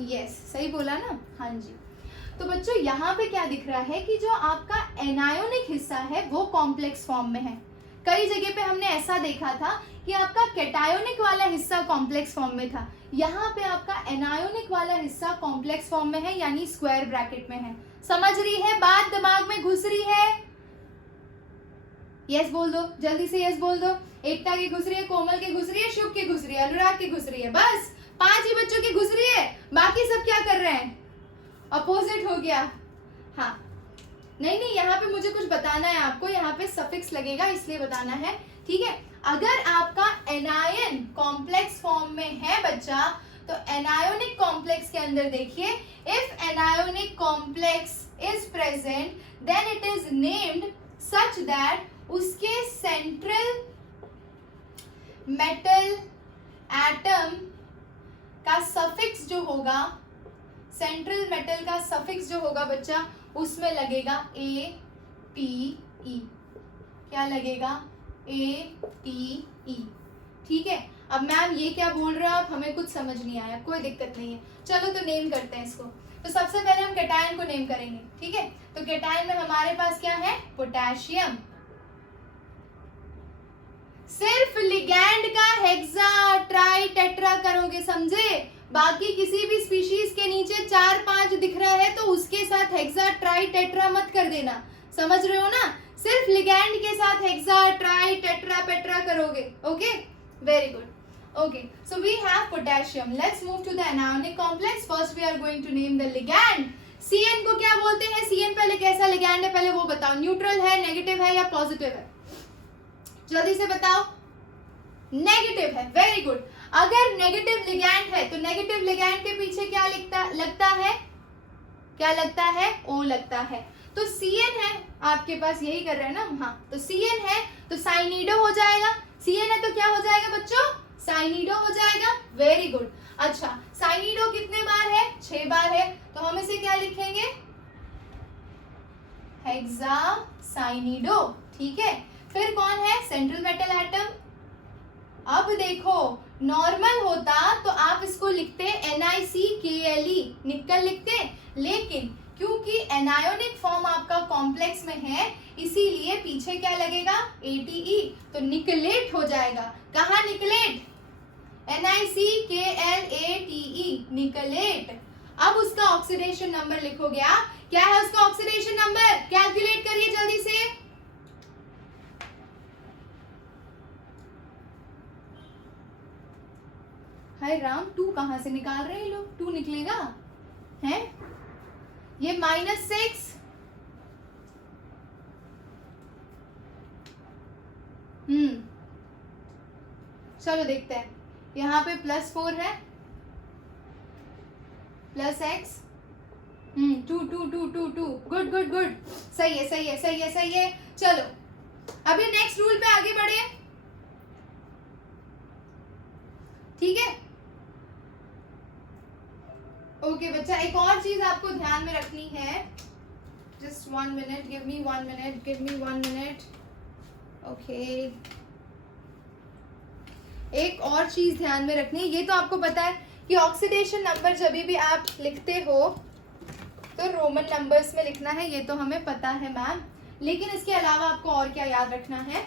यस सही बोला ना, हाँ जी। तो बच्चों यहाँ पे क्या दिख रहा है कि जो आपका एनायोनिक हिस्सा है वो कॉम्प्लेक्स फॉर्म में है। कई जगह पे हमने ऐसा देखा था कि आपका कैटायोनिक वाला हिस्सा कॉम्प्लेक्स फॉर्म में था, यहाँ पे आपका एनायोनिक वाला हिस्सा कॉम्प्लेक्स फॉर्म में है, यानी स्क्वायर ब्रैकेट में है। समझ रही है बात, दिमाग में घुस रही है? यस बोल दो, जल्दी से यस बोल दो। एकता की घुस रही है, कोमल की घुस रही है, शुभ की घुस रही है, अनुराग की घुस रही है, बस 5 ही बच्चों की घुस रही है, बाकी सब क्या कर रहे हैं, अपोजिट हो गया। हाँ नहीं, यहाँ पे मुझे कुछ बताना है आपको, यहाँ पे सफिक्स लगेगा इसलिए बताना है, ठीक है। अगर आपका एनायन कॉम्प्लेक्स फॉर्म में है बच्चा, तो एनायोनिक कॉम्प्लेक्स के अंदर देखिए, if anionic complex is present then it is named such that उसके सेंट्रल मेटल एटम का सफिक्स जो होगा, सेंट्रल मेटल का सफिक्स जो होगा बच्चा, उसमें लगेगा ATE, क्या लगेगा, ATE, ठीक है। अब मैम ये क्या बोल रहे हो आप, हमें कुछ समझ नहीं आया, कोई दिक्कत नहीं है, चलो तो नेम करते हैं इसको। तो सबसे पहले हम कैटायन को नेम करेंगे, ठीक है। तो कैटायन में हमारे पास क्या है, पोटेशियम। सिर्फ लिगैंड का हेक्सा ट्राई टेट्रा करोगे, समझे? बाकी किसी भी स्पीशीज के नीचे 4-5 दिख रहा है तो उसके साथ हेक्सा ट्राई टेट्रा मत कर देना, समझ रहे हो ना? सिर्फ लिगैंड के साथ हेक्सा ट्राई टेट्रा पेट्रा करोगे, okay, very good, okay. So we have potassium, let's move to the anionic complex. First we are going to name the ligand. CN को क्या बोलते हैं, CN पहले कैसा लिगैंड है पहले वो बताओ, न्यूट्रल है, नेगेटिव है या पॉजिटिव है, जल्दी से बताओ। नेगेटिव है, वेरी गुड। अगर नेगेटिव लिगैंड है तो नेगेटिव लिगैंड के पीछे क्या लगता है, क्या लगता है, O लगता है। तो CN है आपके पास, यही कर रहे हैं ना, हाँ, तो CN है तो साइनिडो हो जाएगा, CN है तो क्या हो जाएगा बच्चों, साइनिडो हो जाएगा, वेरी गुड। अच्छा, साइनिडो कितने बार है, 6 बार है, तो हम इसे क्या लिखेंगे, हेक्सासाइनिडो, ठीक है। फिर कौन है, सेंट्रल मेटल एटम। अब देखो नॉर्मल होता तो आप इसको लिखते NiCKle, निकल लिखते, लेकिन क्योंकि एनायोनिक फॉर्म आपका कॉम्प्लेक्स में है इसीलिए पीछे क्या लगेगा, ATE, तो निकलेट हो जाएगा। कहाँ निकलेट, NiCKLATE, निकलेट। अब उसका ऑक्सीडेशन नंबर लिखोगे आप, क्या है उसका ऑक्सीडेशन नंबर, कैलकुलेट करिए जल्दी से। हाय राम, 2 कहां से निकाल रहे हैं लोग, 2 निकलेगा है, ये -6, चलो देखते हैं, यहाँ पे +4 है, +x, 2 2 2 2 2, गुड गुड गुड, सही है सही है सही है सही है। चलो अभी नेक्स्ट रूल पे आगे बढ़े, ठीक है। ओके बच्चा, एक और चीज आपको ध्यान में रखनी है, just 1 minute, give me 1 minute, give me 1 minute, okay. एक और चीज ध्यान में रखनी है, ये तो आपको पता है कि ऑक्सीडेशन नंबर जब भी आप लिखते हो तो रोमन नंबर्स में लिखना है, ये तो हमें पता है मैम, लेकिन इसके अलावा आपको और क्या याद रखना है,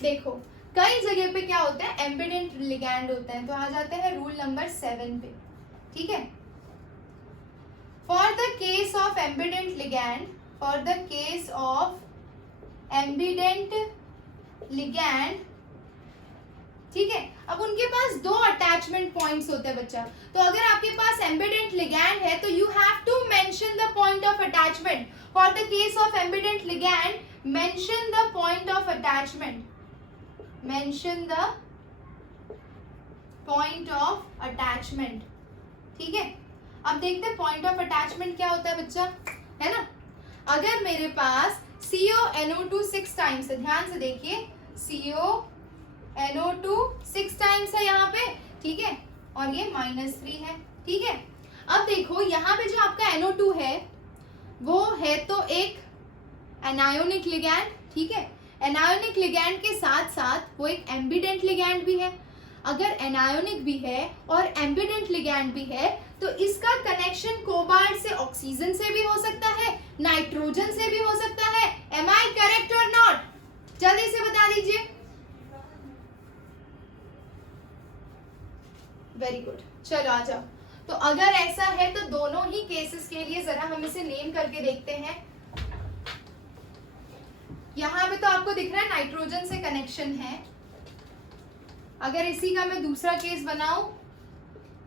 देखो कई जगह पे क्या होता है, एम्बिडेंट लिगैंड होते हैं, तो आ जाते हैं रूल नंबर 7 पे, ठीक है। For the case of ambident ligand, for the case of ambident ligand, ठीक है। अब उनके पास दो अटैचमेंट पॉइंट्स होते हैं बच्चा, तो अगर आपके पास एम्बिडेंट लिगैंड है तो you have to mention the point of attachment. For the case of ambident ligand mention the point of attachment, mention the point of attachment, ठीक है। अब देखते हैं पॉइंट ऑफ अटैचमेंट क्या होता है बच्चा, है ना। अगर मेरे पास CONO2 6 टाइम्स है, ध्यान से देखिए, CONO2 6 टाइम्स है यहाँ पे, ठीक है, और ये -3 है, ठीक है। अब देखो यहाँ पे जो आपका NO2 है वो है तो एक एनायोनिक लिगैंड, ठीक है। एनायोनिक लिगैंड के साथ साथ वो एक एम्बिडेंट लिगैंड भी है। अगर एनायोनिक भी है और एम्बिडेंट लिगैंड भी है तो इसका कनेक्शन कोबाल्ट से ऑक्सीजन से भी हो सकता है, नाइट्रोजन से भी हो सकता है। एम आई करेक्ट और नॉट? जल्दी से बता दीजिए। वेरी गुड, चलो आ जाओ। तो अगर ऐसा है तो दोनों ही केसेस के लिए जरा हम इसे नेम करके देखते हैं। यहां पे तो आपको दिख रहा है नाइट्रोजन से कनेक्शन है। अगर इसी का मैं दूसरा केस बनाऊं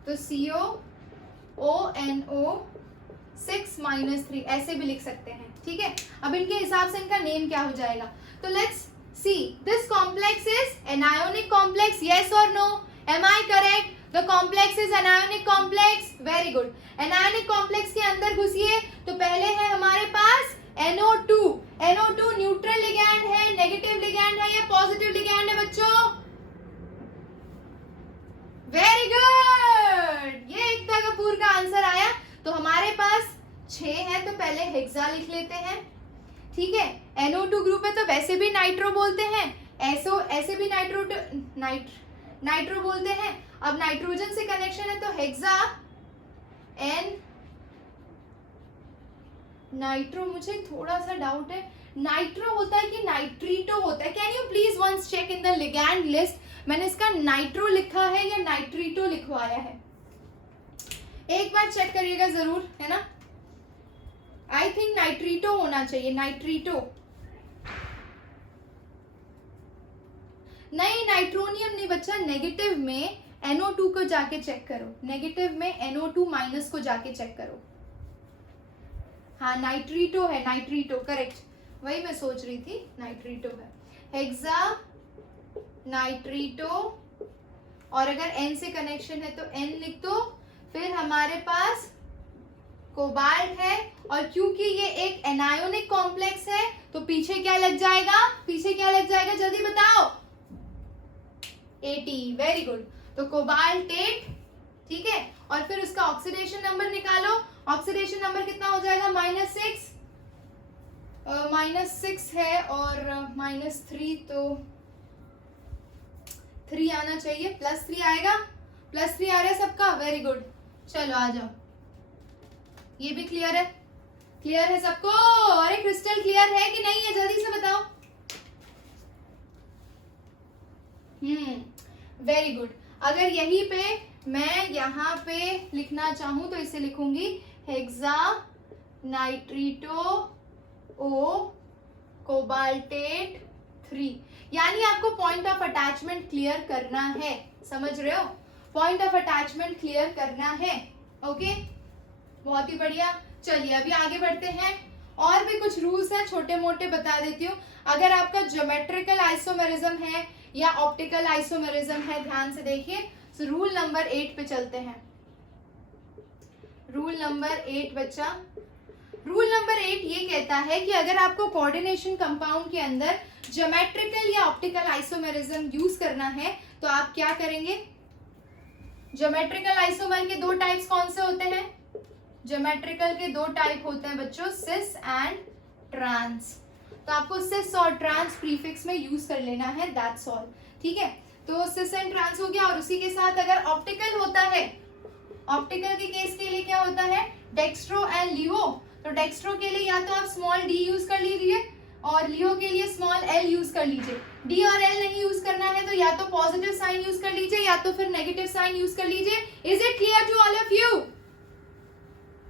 तो COONO6-3 ऐसे भी लिख सकते हैं, ठीक है। अब इनके हिसाब से इनका नेम क्या हो जाएगा, तो let's see, this complex is anionic complex, yes और no? Am I correct? The complex is anionic complex, very good. Anionic complex के अंदर घुसिए तो पहले है हमारे पास NO2। NO2 न्यूट्रल लिगैंड है, नेगेटिव लिगैंड है या पॉजिटिव लिगैंड है बच्चों? वेरी गुड, ये एकता कपूर का आंसर आया। तो हमारे पास 6 है तो पहले हेक्सा लिख लेते हैं, ठीक है। NO2 ग्रुप है तो वैसे भी नाइट्रो बोलते हैं, ऐसे भी नाइट्रो बोलते हैं। अब नाइट्रोजन से कनेक्शन है तो हेक्सा N नाइट्रो, मुझे थोड़ा सा डाउट है, नाइट्रो होता है कि नाइट्रीटो होता है? Can you please once check in the ligand list, मैंने इसका नाइट्रो लिखा है या नाइट्रीटो लिखवाया है, एक बार चेक करिएगा जरूर, है ना। आई थिंक नाइट्रीटो होना चाहिए, नाइट्रीटो नहीं, नाइट्रोनियम नहीं बच्चा। नेगेटिव में NO2 को जाके चेक करो, नेगेटिव में NO2- को जाके चेक करो। हाँ नाइट्रीटो है, नाइट्रीटो करेक्ट, वही मैं सोच रही थी, नाइट्रीटो है। हेक्सा नाइट्रीटो, और अगर N से कनेक्शन है तो N लिख दो। फिर हमारे पास कोबाल्ट है, और क्योंकि ये एक एनायोनिक कॉम्प्लेक्स है तो पीछे क्या लग जाएगा, पीछे क्या लग जाएगा, जल्दी बताओ? AT, very good. तो कोबाल्ट 8, ठीक है। और फिर उसका ऑक्सीडेशन नंबर निकालो, ऑक्सीडेशन नंबर कितना हो जाएगा, -6, -6 है और -3, तो 3 आना चाहिए, +3 आएगा, +3 आ रहा है सबका, वेरी गुड। चलो आ जाओ, ये भी क्लियर है? क्लियर है सबको? अरे क्रिस्टल क्लियर है कि नहीं है, जल्दी से बताओ। Very good. अगर यहीं पे मैं यहाँ पे लिखना चाहूं तो इसे लिखूंगी हेक्सा नाइट्रीटो ओ कोबाल्टेट 3, यानी आपको पॉइंट ऑफ अटैचमेंट क्लियर करना है, समझ रहे हो? पॉइंट ऑफ अटैचमेंट क्लियर करना है, ओके। बहुत ही बढ़िया। चलिए अभी आगे बढ़ते हैं, और भी कुछ रूल्स हैं छोटे मोटे बता देती हूँ। अगर आपका ज्योमेट्रिकल आइसोमेरिज्म है या ऑप्टिकल आइसोमेरिज्म है, ध्यान से देखिए। तो रूल नंबर 8 पे चलते हैं। रूल नंबर 8 बच्चा, रूल नंबर 8 ये कहता है कि अगर आपको कोऑर्डिनेशन कंपाउंड के अंदर ज्योमेट्रिकल या ऑप्टिकल आइसोमेरिज्म यूज करना है तो आप क्या करेंगे? ज्योमेट्रिकल आइसोमर के 2 टाइप्स कौन से होते हैं? ज्योमेट्रिकल के 2 टाइप होते हैं बच्चों, सिस एंड ट्रांस। तो आपको सिस और ट्रांस प्रीफिक्स में यूज कर लेना है, दैट्स ऑल, ठीक है। तो सिस एंड ट्रांस हो गया, और उसी के साथ अगर ऑप्टिकल होता है, ऑप्टिकल के केस के लिए क्या होता है? डेक्स्ट्रो एंड लियो। तो डेक्स्ट्रो के लिए या तो आप स्मॉल d यूज कर लीजिए, और लियो के लिए स्मॉल l यूज कर लीजिए। d और l नहीं यूज करना है तो या तो पॉजिटिव साइन यूज कर लीजिए या तो फिर नेगेटिव साइन यूज कर लीजिए। Is it clear to all of you?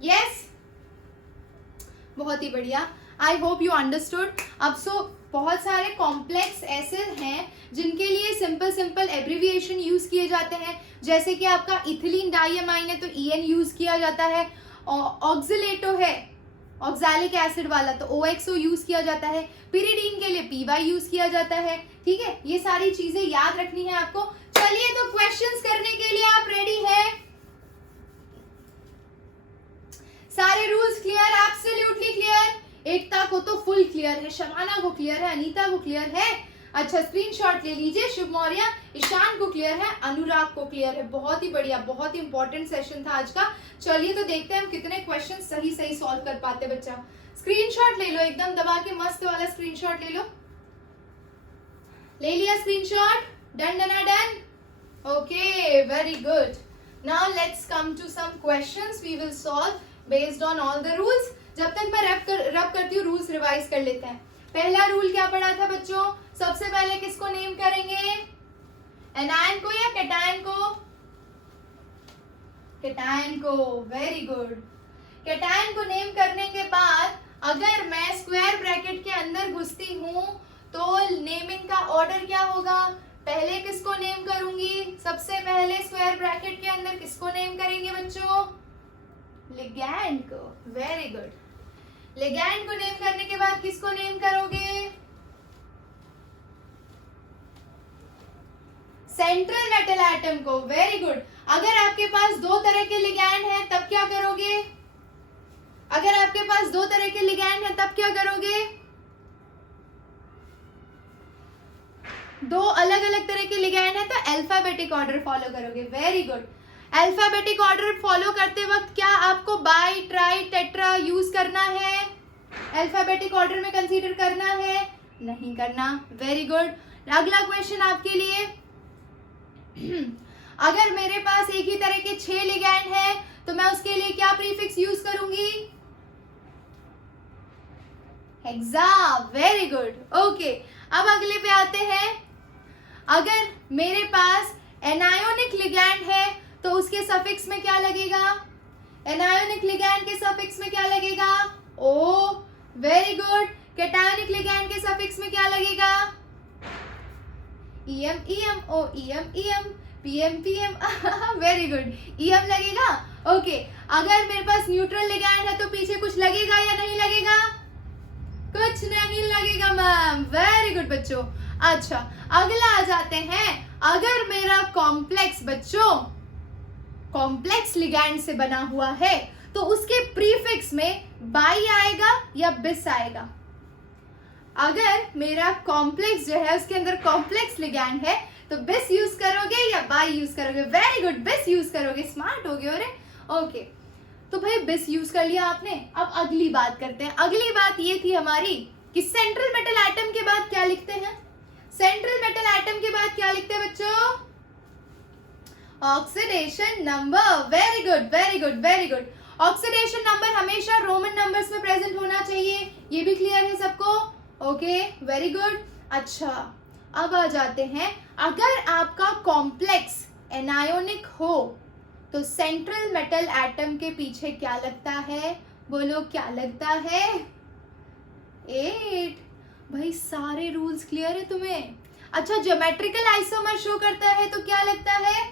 Yes, बहुत ही बढ़िया। I hope you understood. अब सो बहुत सारे कॉम्प्लेक्स ऐसे हैं जिनके लिए सिंपल सिंपल एब्रीविएशन यूज किए जाते हैं, जैसे कि आपका इथिलीन डाइअमाइन है तो EN यूज किया जाता है, ऑक्सिलेटो है ऑक्सैलिक एसिड वाला तो OXO यूज किया जाता है, पिरिडीन के लिए PY यूज किया जाता है। ठीक है, ये सारी चीजें याद रखनी है आपको। चलिए तो क्वेश्चंस करने के लिए आप रेडी है? सारे रूल्स क्लियर, एब्सोल्युटली क्लियर? एकता को तो फुल क्लियर है, शबाना को क्लियर है, अनीता को क्लियर है। अच्छा, स्क्रीनशॉट ले लीजिए। शुभ मौर्य, ईशान को क्लियर है, अनुराग को क्लियर है। बहुत ही बढ़िया, बहुत ही इंपॉर्टेंट सेशन था आज का। चलिए तो देखते हैं हम कितने क्वेश्चन सही सही सॉल्व कर पाते बच्चा। स्क्रीनशॉट ले लो, एकदम दबा के मस्त वाला स्क्रीनशॉट ले लो। ले लिया screenshot? Done done done. Okay, very good. Now let's come to some questions we will solve based on all the rules. जब तक मैं रब करती हूँ रूल्स रिवाइज कर लेते हैं। पहला रूल क्या पढ़ा था बच्चों? सबसे पहले किसको नेम करेंगे? एनायन को या कैटायन को? कैटायन को, वेरी गुड। कैटायन को नेम करने के बाद अगर मैं स्क्वायर ब्रैकेट के अंदर घुसती हूं तो नेमिंग का ऑर्डर क्या होगा? पहले किसको नेम करूंगी? सबसे पहले स्क्वायर ब्रैकेट के अंदर किसको नेम करेंगे बच्चों? लिगैंड को, वेरी गुड। लिगैंड को नेम करने के बाद किसको नेम करोगे? सेंट्रल मेटल एटम को, वेरी गुड। अगर आपके पास दो तरह के लिगैंड हैं तब क्या करोगे? अगर आपके पास दो तरह के लिगैंड हैं तब क्या करोगे? दो अलग अलग तरह के लिगैंड हैं तो अल्फाबेटिक ऑर्डर फॉलो करोगे, very good. Alphabetic order follow करते वक्त क्या आपको बाई, ट्राई, टेट्रा यूज करना है? अल्फाबेटिक ऑर्डर में कंसीडर करना है? नहीं करना, वेरी गुड। अगला क्वेश्चन आपके लिए, अगर मेरे पास एक ही तरह के 6 लिगैंड हैं तो मैं उसके लिए क्या प्रीफिक्स यूज करूंगी? Hexa, very good. ओके, अब अगले पे आते हैं। अगर मेरे पास एनायोनिक लिगैंड है तो उसके सफिक्स में क्या लगेगा? एनायोनिक लिगैंड के सफिक्स में क्या लगेगा? ओ, वेरी गुड। कैटायोनिक लिगैंड के सफिक्स में क्या लगेगा? EM EM, O EM EM, PM PM, very good, EM लगेगा। ओके, अगर मेरे पास न्यूट्रल लिगैंड है तो पीछे कुछ लगेगा या नहीं लगेगा? कुछ नहीं लगेगा मैम, वेरी गुड बच्चों। अच्छा, अगला आ जाते हैं। अगर मेरा कॉम्प्लेक्स बच्चों कॉम्प्लेक्स लिगैंड से बना हुआ है तो उसके प्रीफिक्स में बाई आएगा या बिस आएगा? अगर मेरा कॉम्प्लेक्स जो है उसके अंदर कॉम्प्लेक्स लिगैंड है तो बिस यूज करोगे या बाई यूज करोगे? वेरी गुड, बिस यूज करोगे, स्मार्ट हो गए। ओके, तो भाई बिस यूज कर लिया आपने। अब अगली बात करते हैं। अगली बात ये थी हमारी कि सेंट्रल मेटल एटम के बाद क्या लिखते हैं? सेंट्रल मेटल एटम के बाद क्या लिखते हैं बच्चों? Oxidation number, very good very good very good. Oxidation number हमेशा रोमन नंबर्स में प्रेजेंट होना चाहिए, ये भी क्लियर है सबको? Okay, very good. अच्छा, अब आ जाते हैं। अगर आपका कॉम्प्लेक्स एनायोनिक हो तो सेंट्रल मेटल एटम के पीछे क्या लगता है? बोलो, क्या लगता है? 8। भाई सारे रूल्स क्लियर है तुम्हें? अच्छा, ज्योमेट्रिकल आइसोमर शो करता है तो क्या लगता है?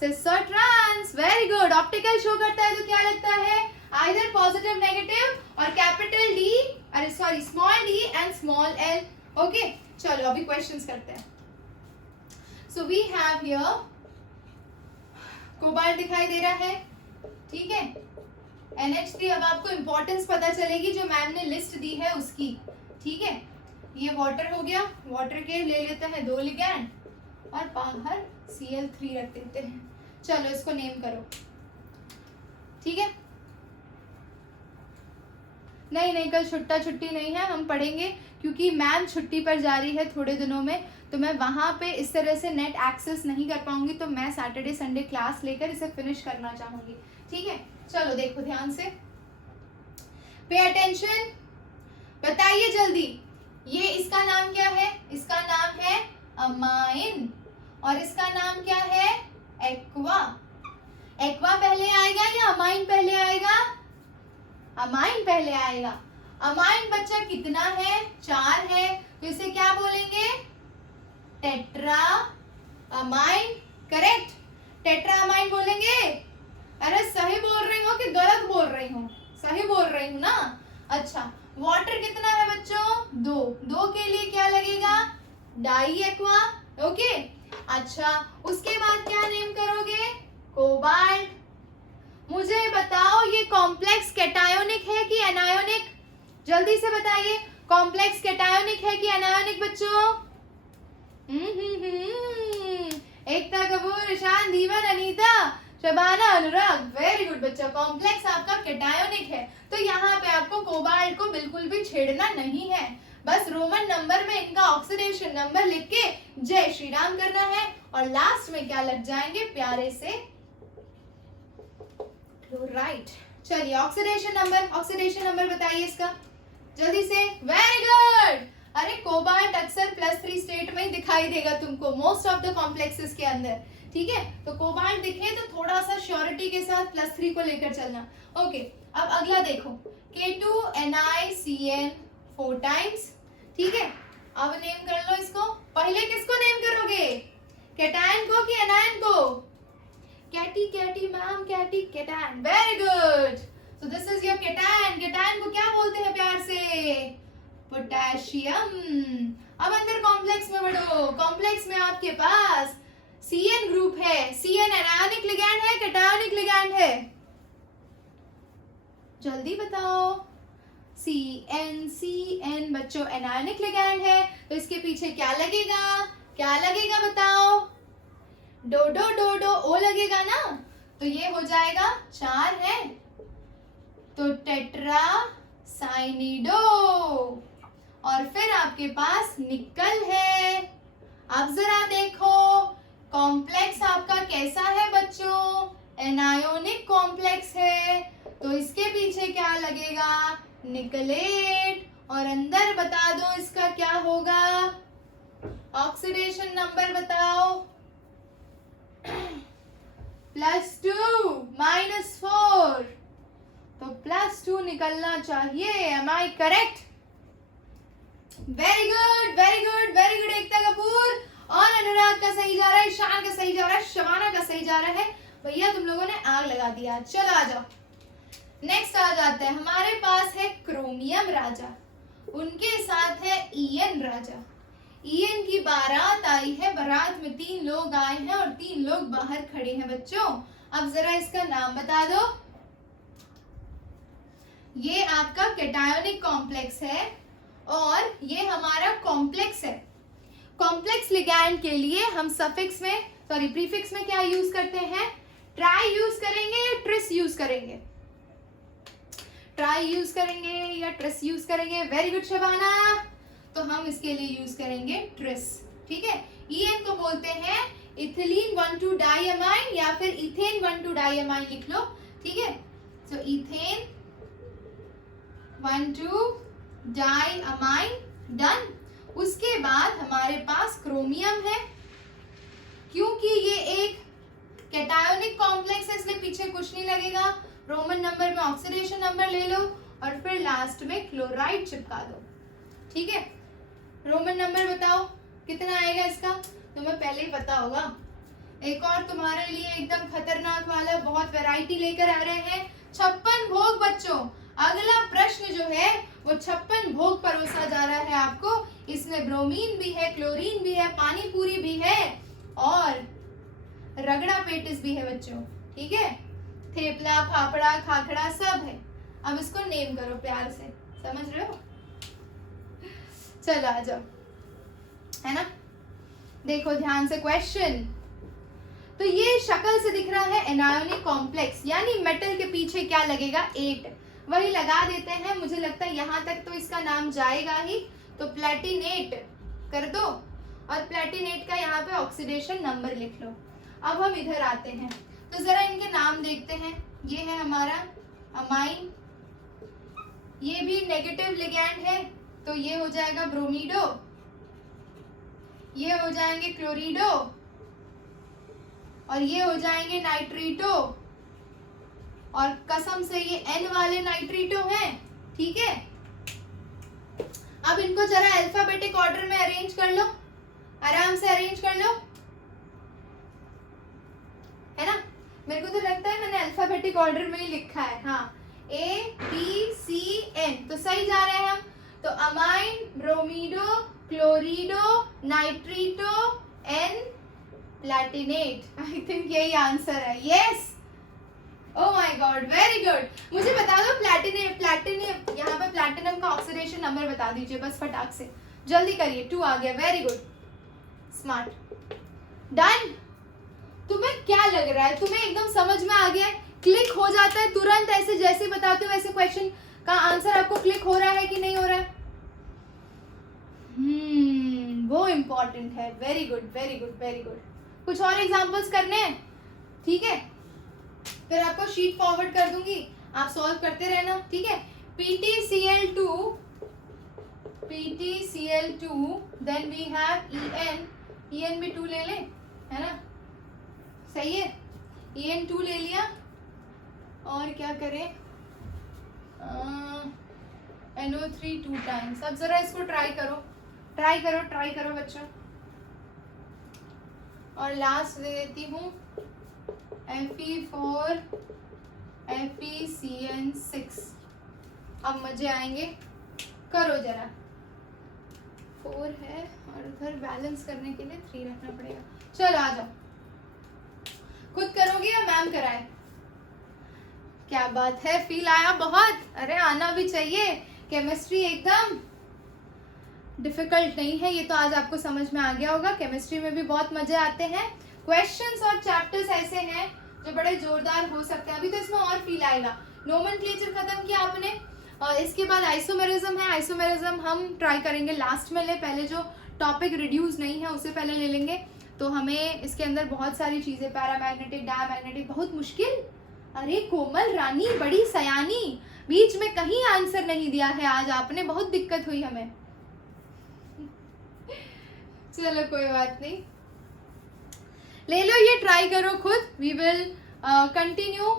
सिस और trans, very good. Optical show करता है तो क्या लगता है? आइदर पॉजिटिव नेगेटिव और कैपिटल डी, अरे sorry small d and small l. Okay, चलो अभी क्वेश्चंस करते हैं। So we have here cobalt दिखाई दे रहा है, ठीक है। NH3, अब आपको इंपॉर्टेंस पता चलेगी जो मैम ने लिस्ट दी है उसकी, ठीक है। ये वाटर हो गया, वाटर के ले लेते हैं 2 लिगैंड और बाहर Cl3 रख देते हैं। चलो इसको नेम करो, ठीक है। नहीं कल छुट्टी नहीं है, हम पढ़ेंगे क्योंकि मैम छुट्टी पर जा रही है थोड़े दिनों में, तो मैं वहां पे इस तरह से नेट एक्सेस नहीं कर पाऊंगी, तो मैं सैटरडे संडे क्लास लेकर इसे फिनिश करना चाहूंगी, ठीक है। चलो देखो ध्यान से, पे अटेंशन, बताइए जल्दी। ये इसका नाम क्या है? इसका नाम है अमाइन और इसका नाम क्या है? एक्वा। एक्वा पहले आएगा या अमाइन पहले आएगा? अमाइन पहले आएगा। अमाइन बच्चा कितना है, 4 है, तो इसे क्या बोलेंगे, tetra amine, correct, tetra amine बोलेंगे। अरे सही बोल रही हूँ कि गलत बोल रही हूँ, सही बोल रही हूँ ना। अच्छा, वाटर कितना है बच्चों, 2 के लिए क्या लगेगा, डाई एक्वा, ओके। अच्छा, उसके बाद क्या नेम करोगे, कोबाल्ट। मुझे बताओ ये कॉम्प्लेक्स कैटायोनिक है कि एनायोनिक, जल्दी से बताइए, कॉम्प्लेक्स कैटायोनिक है कि एनायोनिक बच्चों। एकता कपूर, ईशान, दीवन, अनीता, शबाना, अनुराग, वेरी गुड बच्चा, कॉम्प्लेक्स आपका कैटायोनिक है। तो यहाँ पे आपको कोबाल्ट को बिल्कुल भी छेड़ना नहीं है, बस रोमन नंबर में इनका ऑक्सीडेशन नंबर लिख के जय श्री राम करना है, और लास्ट में क्या लग जाएंगे, प्यारे से क्लोराइड। चलिए ऑक्सीडेशन नंबर बताइए इसका जल्दी से, वेरी गुड। अरे कोबाल्ट अक्सर +3 स्टेट में ही दिखाई देगा तुमको मोस्ट ऑफ द कॉम्प्लेक्सेस के अंदर, ठीक है। तो कोबाल्ट दिखे तो थोड़ा सा श्योरिटी के साथ +3 को लेकर चलना, ओके। अब अगला देखो, K2NiCN 4 टाइम्स, ठीक है। अब नेम कर लो इसको, पहले किसको नेम करोगे, कैटायन को कि एनायन को, कैटी कैटी मैम, कैटी cation, very good. So this is your cation. Cation को क्या बोलते हैं प्यार से, पोटेशियम। अब अंदर कॉम्प्लेक्स में बढ़ो, कॉम्प्लेक्स में आपके पास CN ग्रुप है, CN एनायनिक लिगैंड है, कैटायनिक लिगैंड है, जल्दी बताओ। CN बच्चों एनायनिक लिगैंड है, तो इसके पीछे क्या लगेगा बताओ, डो ओ लगेगा ना, तो ये हो जाएगा 4 है, तो टेट्रा साइनिडो। और फिर आपके पास निकल है। अब जरा देखो कॉम्प्लेक्स आपका कैसा है बच्चों, एनायोनिक कॉम्प्लेक्स है, तो इसके पीछे क्या लगेगा, निकलेट, और अंदर बता दो इसका क्या होगा, ऑक्सीडेशन नंबर बताओ, +2 -4, तो +2 निकलना चाहिए, am I correct, very good Ekta Kapoor. और अनुराग का सही जा रहा है, ईशान का सही जा रहा है, शबाना का सही जा रहा है, भैया तुम लोगों ने आग लगा दिया। चलो आ जाओ, नेक्स्ट आ जाते हैं, हमारे पास है क्रोमियम राजा, उनके साथ है ईएन राजा। ईएन की बारात आई है, बारात में 3 लोग आए हैं और 3 लोग बाहर खड़े हैं बच्चों। अब जरा इसका नाम बता दो, ये आपका कैटायोनिक कॉम्प्लेक्स है और ये हमारा कॉम्प्लेक्स है। कॉम्प्लेक्स लिगैंड के लिए हम सफिक्स में प्रीफिक्स में क्या यूज करते हैं, ट्राई यूज करेंगे या ट्रिस यूज करेंगे, ट्राई यूज करेंगे या ट्रिस यूज करेंगे, वेरी गुड शबाना। तो हम इसके लिए यूज करेंगे ट्रिस, ठीक है। ईएन को बोलते हैं इथिलीन 1,2 डाइअमाइन या फिर इथेन 1,2 डाइअमाइन लिख लो, ठीक है। सो इथेन 1,2 डाइअमाइन, डन। उसके बाद हमारे पास क्रोमियम है, क्योंकि ये एक कैटायोनिक कॉम्प्लेक्स है इसलिए पीछे कुछ नहीं लगेगा, रोमन नंबर में ऑक्सीडेशन नंबर ले लो और फिर लास्ट में क्लोराइड चिपका दो, ठीक है। रोमन नंबर बताओ कितना आएगा इसका, तुम्हें पहले ही पता होगा। एक और तुम्हारे लिए एकदम खतरनाक वाला बहुत वैरायटी लेकर आ रहे हैं, 56 भोग बच्चों। अगला प्रश्न जो है वो 56 भोग परोसा जा रहा है आपको, इसमें ब्रोमीन भी है, क्लोरीन भी है, पानी पूरी भी है और रगड़ा पेटिस भी है बच्चों, ठीक है। थेपला, फाफड़ा, खाखड़ा सब है। अब इसको नेम करो प्यार से, समझ रहे हो। चलो आ जाओ, है ना। देखो ध्यान से क्वेश्चन, तो ये शक्ल से दिख रहा है एनायोनिक कॉम्प्लेक्स, यानी मेटल के पीछे क्या लगेगा, 8, वही लगा देते हैं। मुझे लगता है यहाँ तक तो इसका नाम जाएगा ही, तो प्लेटिनेट कर दो और प्लेटिनेट का यहाँ पे ऑक्सीडेशन नंबर लिख लो। अब हम इधर आते हैं, तो जरा इनके नाम देखते हैं। ये है हमारा अमाइन, ये भी नेगेटिव लिगैंड है, तो ये हो जाएगा ब्रोमीडो, ये हो जाएंगे क्लोरिडो और ये हो जाएंगे नाइट्रीटो, और कसम से ये N वाले नाइट्रीटो हैं, ठीक है। अब इनको जरा अल्फाबेटिक ऑर्डर में अरेंज कर लो, आराम से अरेंज कर लो, है ना। मेरे को तो लगता है मैंने अल्फाबेटिक ऑर्डर में ही लिखा है, हाँ, ABCN, तो सही जा रहे हैं हम। तो amine, bromido, chlorido, nitrito, en platinate, I think यही आंसर है। Yes, oh my god, very good. मुझे बता दो प्लैटिनम यहाँ पे प्लैटिनम का ऑक्सीडेशन नंबर बता दीजिए बस फटाक से, जल्दी करिए। 2 आ गया, वेरी गुड, स्मार्ट, डन। तुम्हें क्या लग रहा है, तुम्हें एकदम समझ में आ गया है, क्लिक हो जाता है तुरंत, ऐसे जैसे बताते हो वैसे क्वेश्चन का आंसर आपको क्लिक हो रहा है कि नहीं हो रहा है? वो इम्पोर्टेंट है। Very good, very good, very good. कुछ और एग्जांपल्स करने हैं, ठीक है, फिर आपको शीट फॉरवर्ड कर दूंगी, आप सॉल्व करते रहना, ठीक है। PTCl2, then we have EN भी 2 ले लें, है ना, सही है, EN2 ले लिया, और क्या करें, NO3 2 टाइम्स। अब जरा इसको ट्राई करो बच्चों, और लास्ट दे देती हूँ Fe4 FeCN6। अब मजे आएंगे, करो जरा, 4 है और उधर बैलेंस करने के लिए 3 रखना पड़ेगा। चलो आ जाओ, खुद करोगे या मैम कराए? क्या बात है, फील आया बहुत, अरे आना भी चाहिए। केमिस्ट्री एकदम डिफिकल्ट नहीं है, ये तो आज आपको समझ में आ गया होगा। केमिस्ट्री में भी बहुत मजे आते हैं, क्वेश्चंस और चैप्टर्स ऐसे हैं जो बड़े जोरदार हो सकते हैं। अभी तो इसमें और फील आएगा। नोमेनक्लेचर खत्म किया आपने, और इसके बाद आइसोमेरिज्म है। आइसोमेरिज्म हम ट्राई करेंगे लास्ट में ले, पहले जो टॉपिक रिड्यूस नहीं है उसे पहले ले लेंगे। तो हमें इसके अंदर बहुत सारी चीजें, पैरामैग्नेटिक, डायमैग्नेटिक, बहुत मुश्किल। अरे कोमल रानी बड़ी सयानी, बीच में कहीं आंसर नहीं दिया है आज आपने, बहुत दिक्कत हुई हमें। चलो कोई बात नहीं, ले लो, ये ट्राई करो खुद। We will continue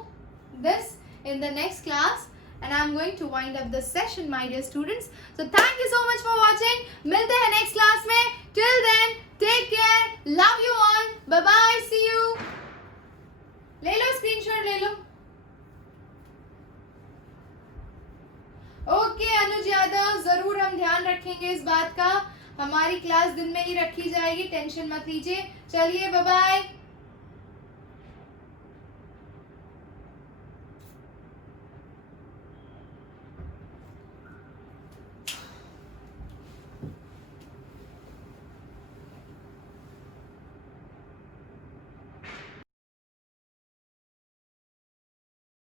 this in the next class and I'm going to wind up the session, my dear students. So thank you so much for watching. मिलते हैं next class में. Till then, take care. Love you all. Bye bye. See you. ले लो screenshot, ले लो. Okay अनुज यादव, जरूर हम ध्यान रखेंगे इस बात का। हमारी क्लास दिन में ही रखी जाएगी, टेंशन मत लीजिए। चलिए बाय बाय।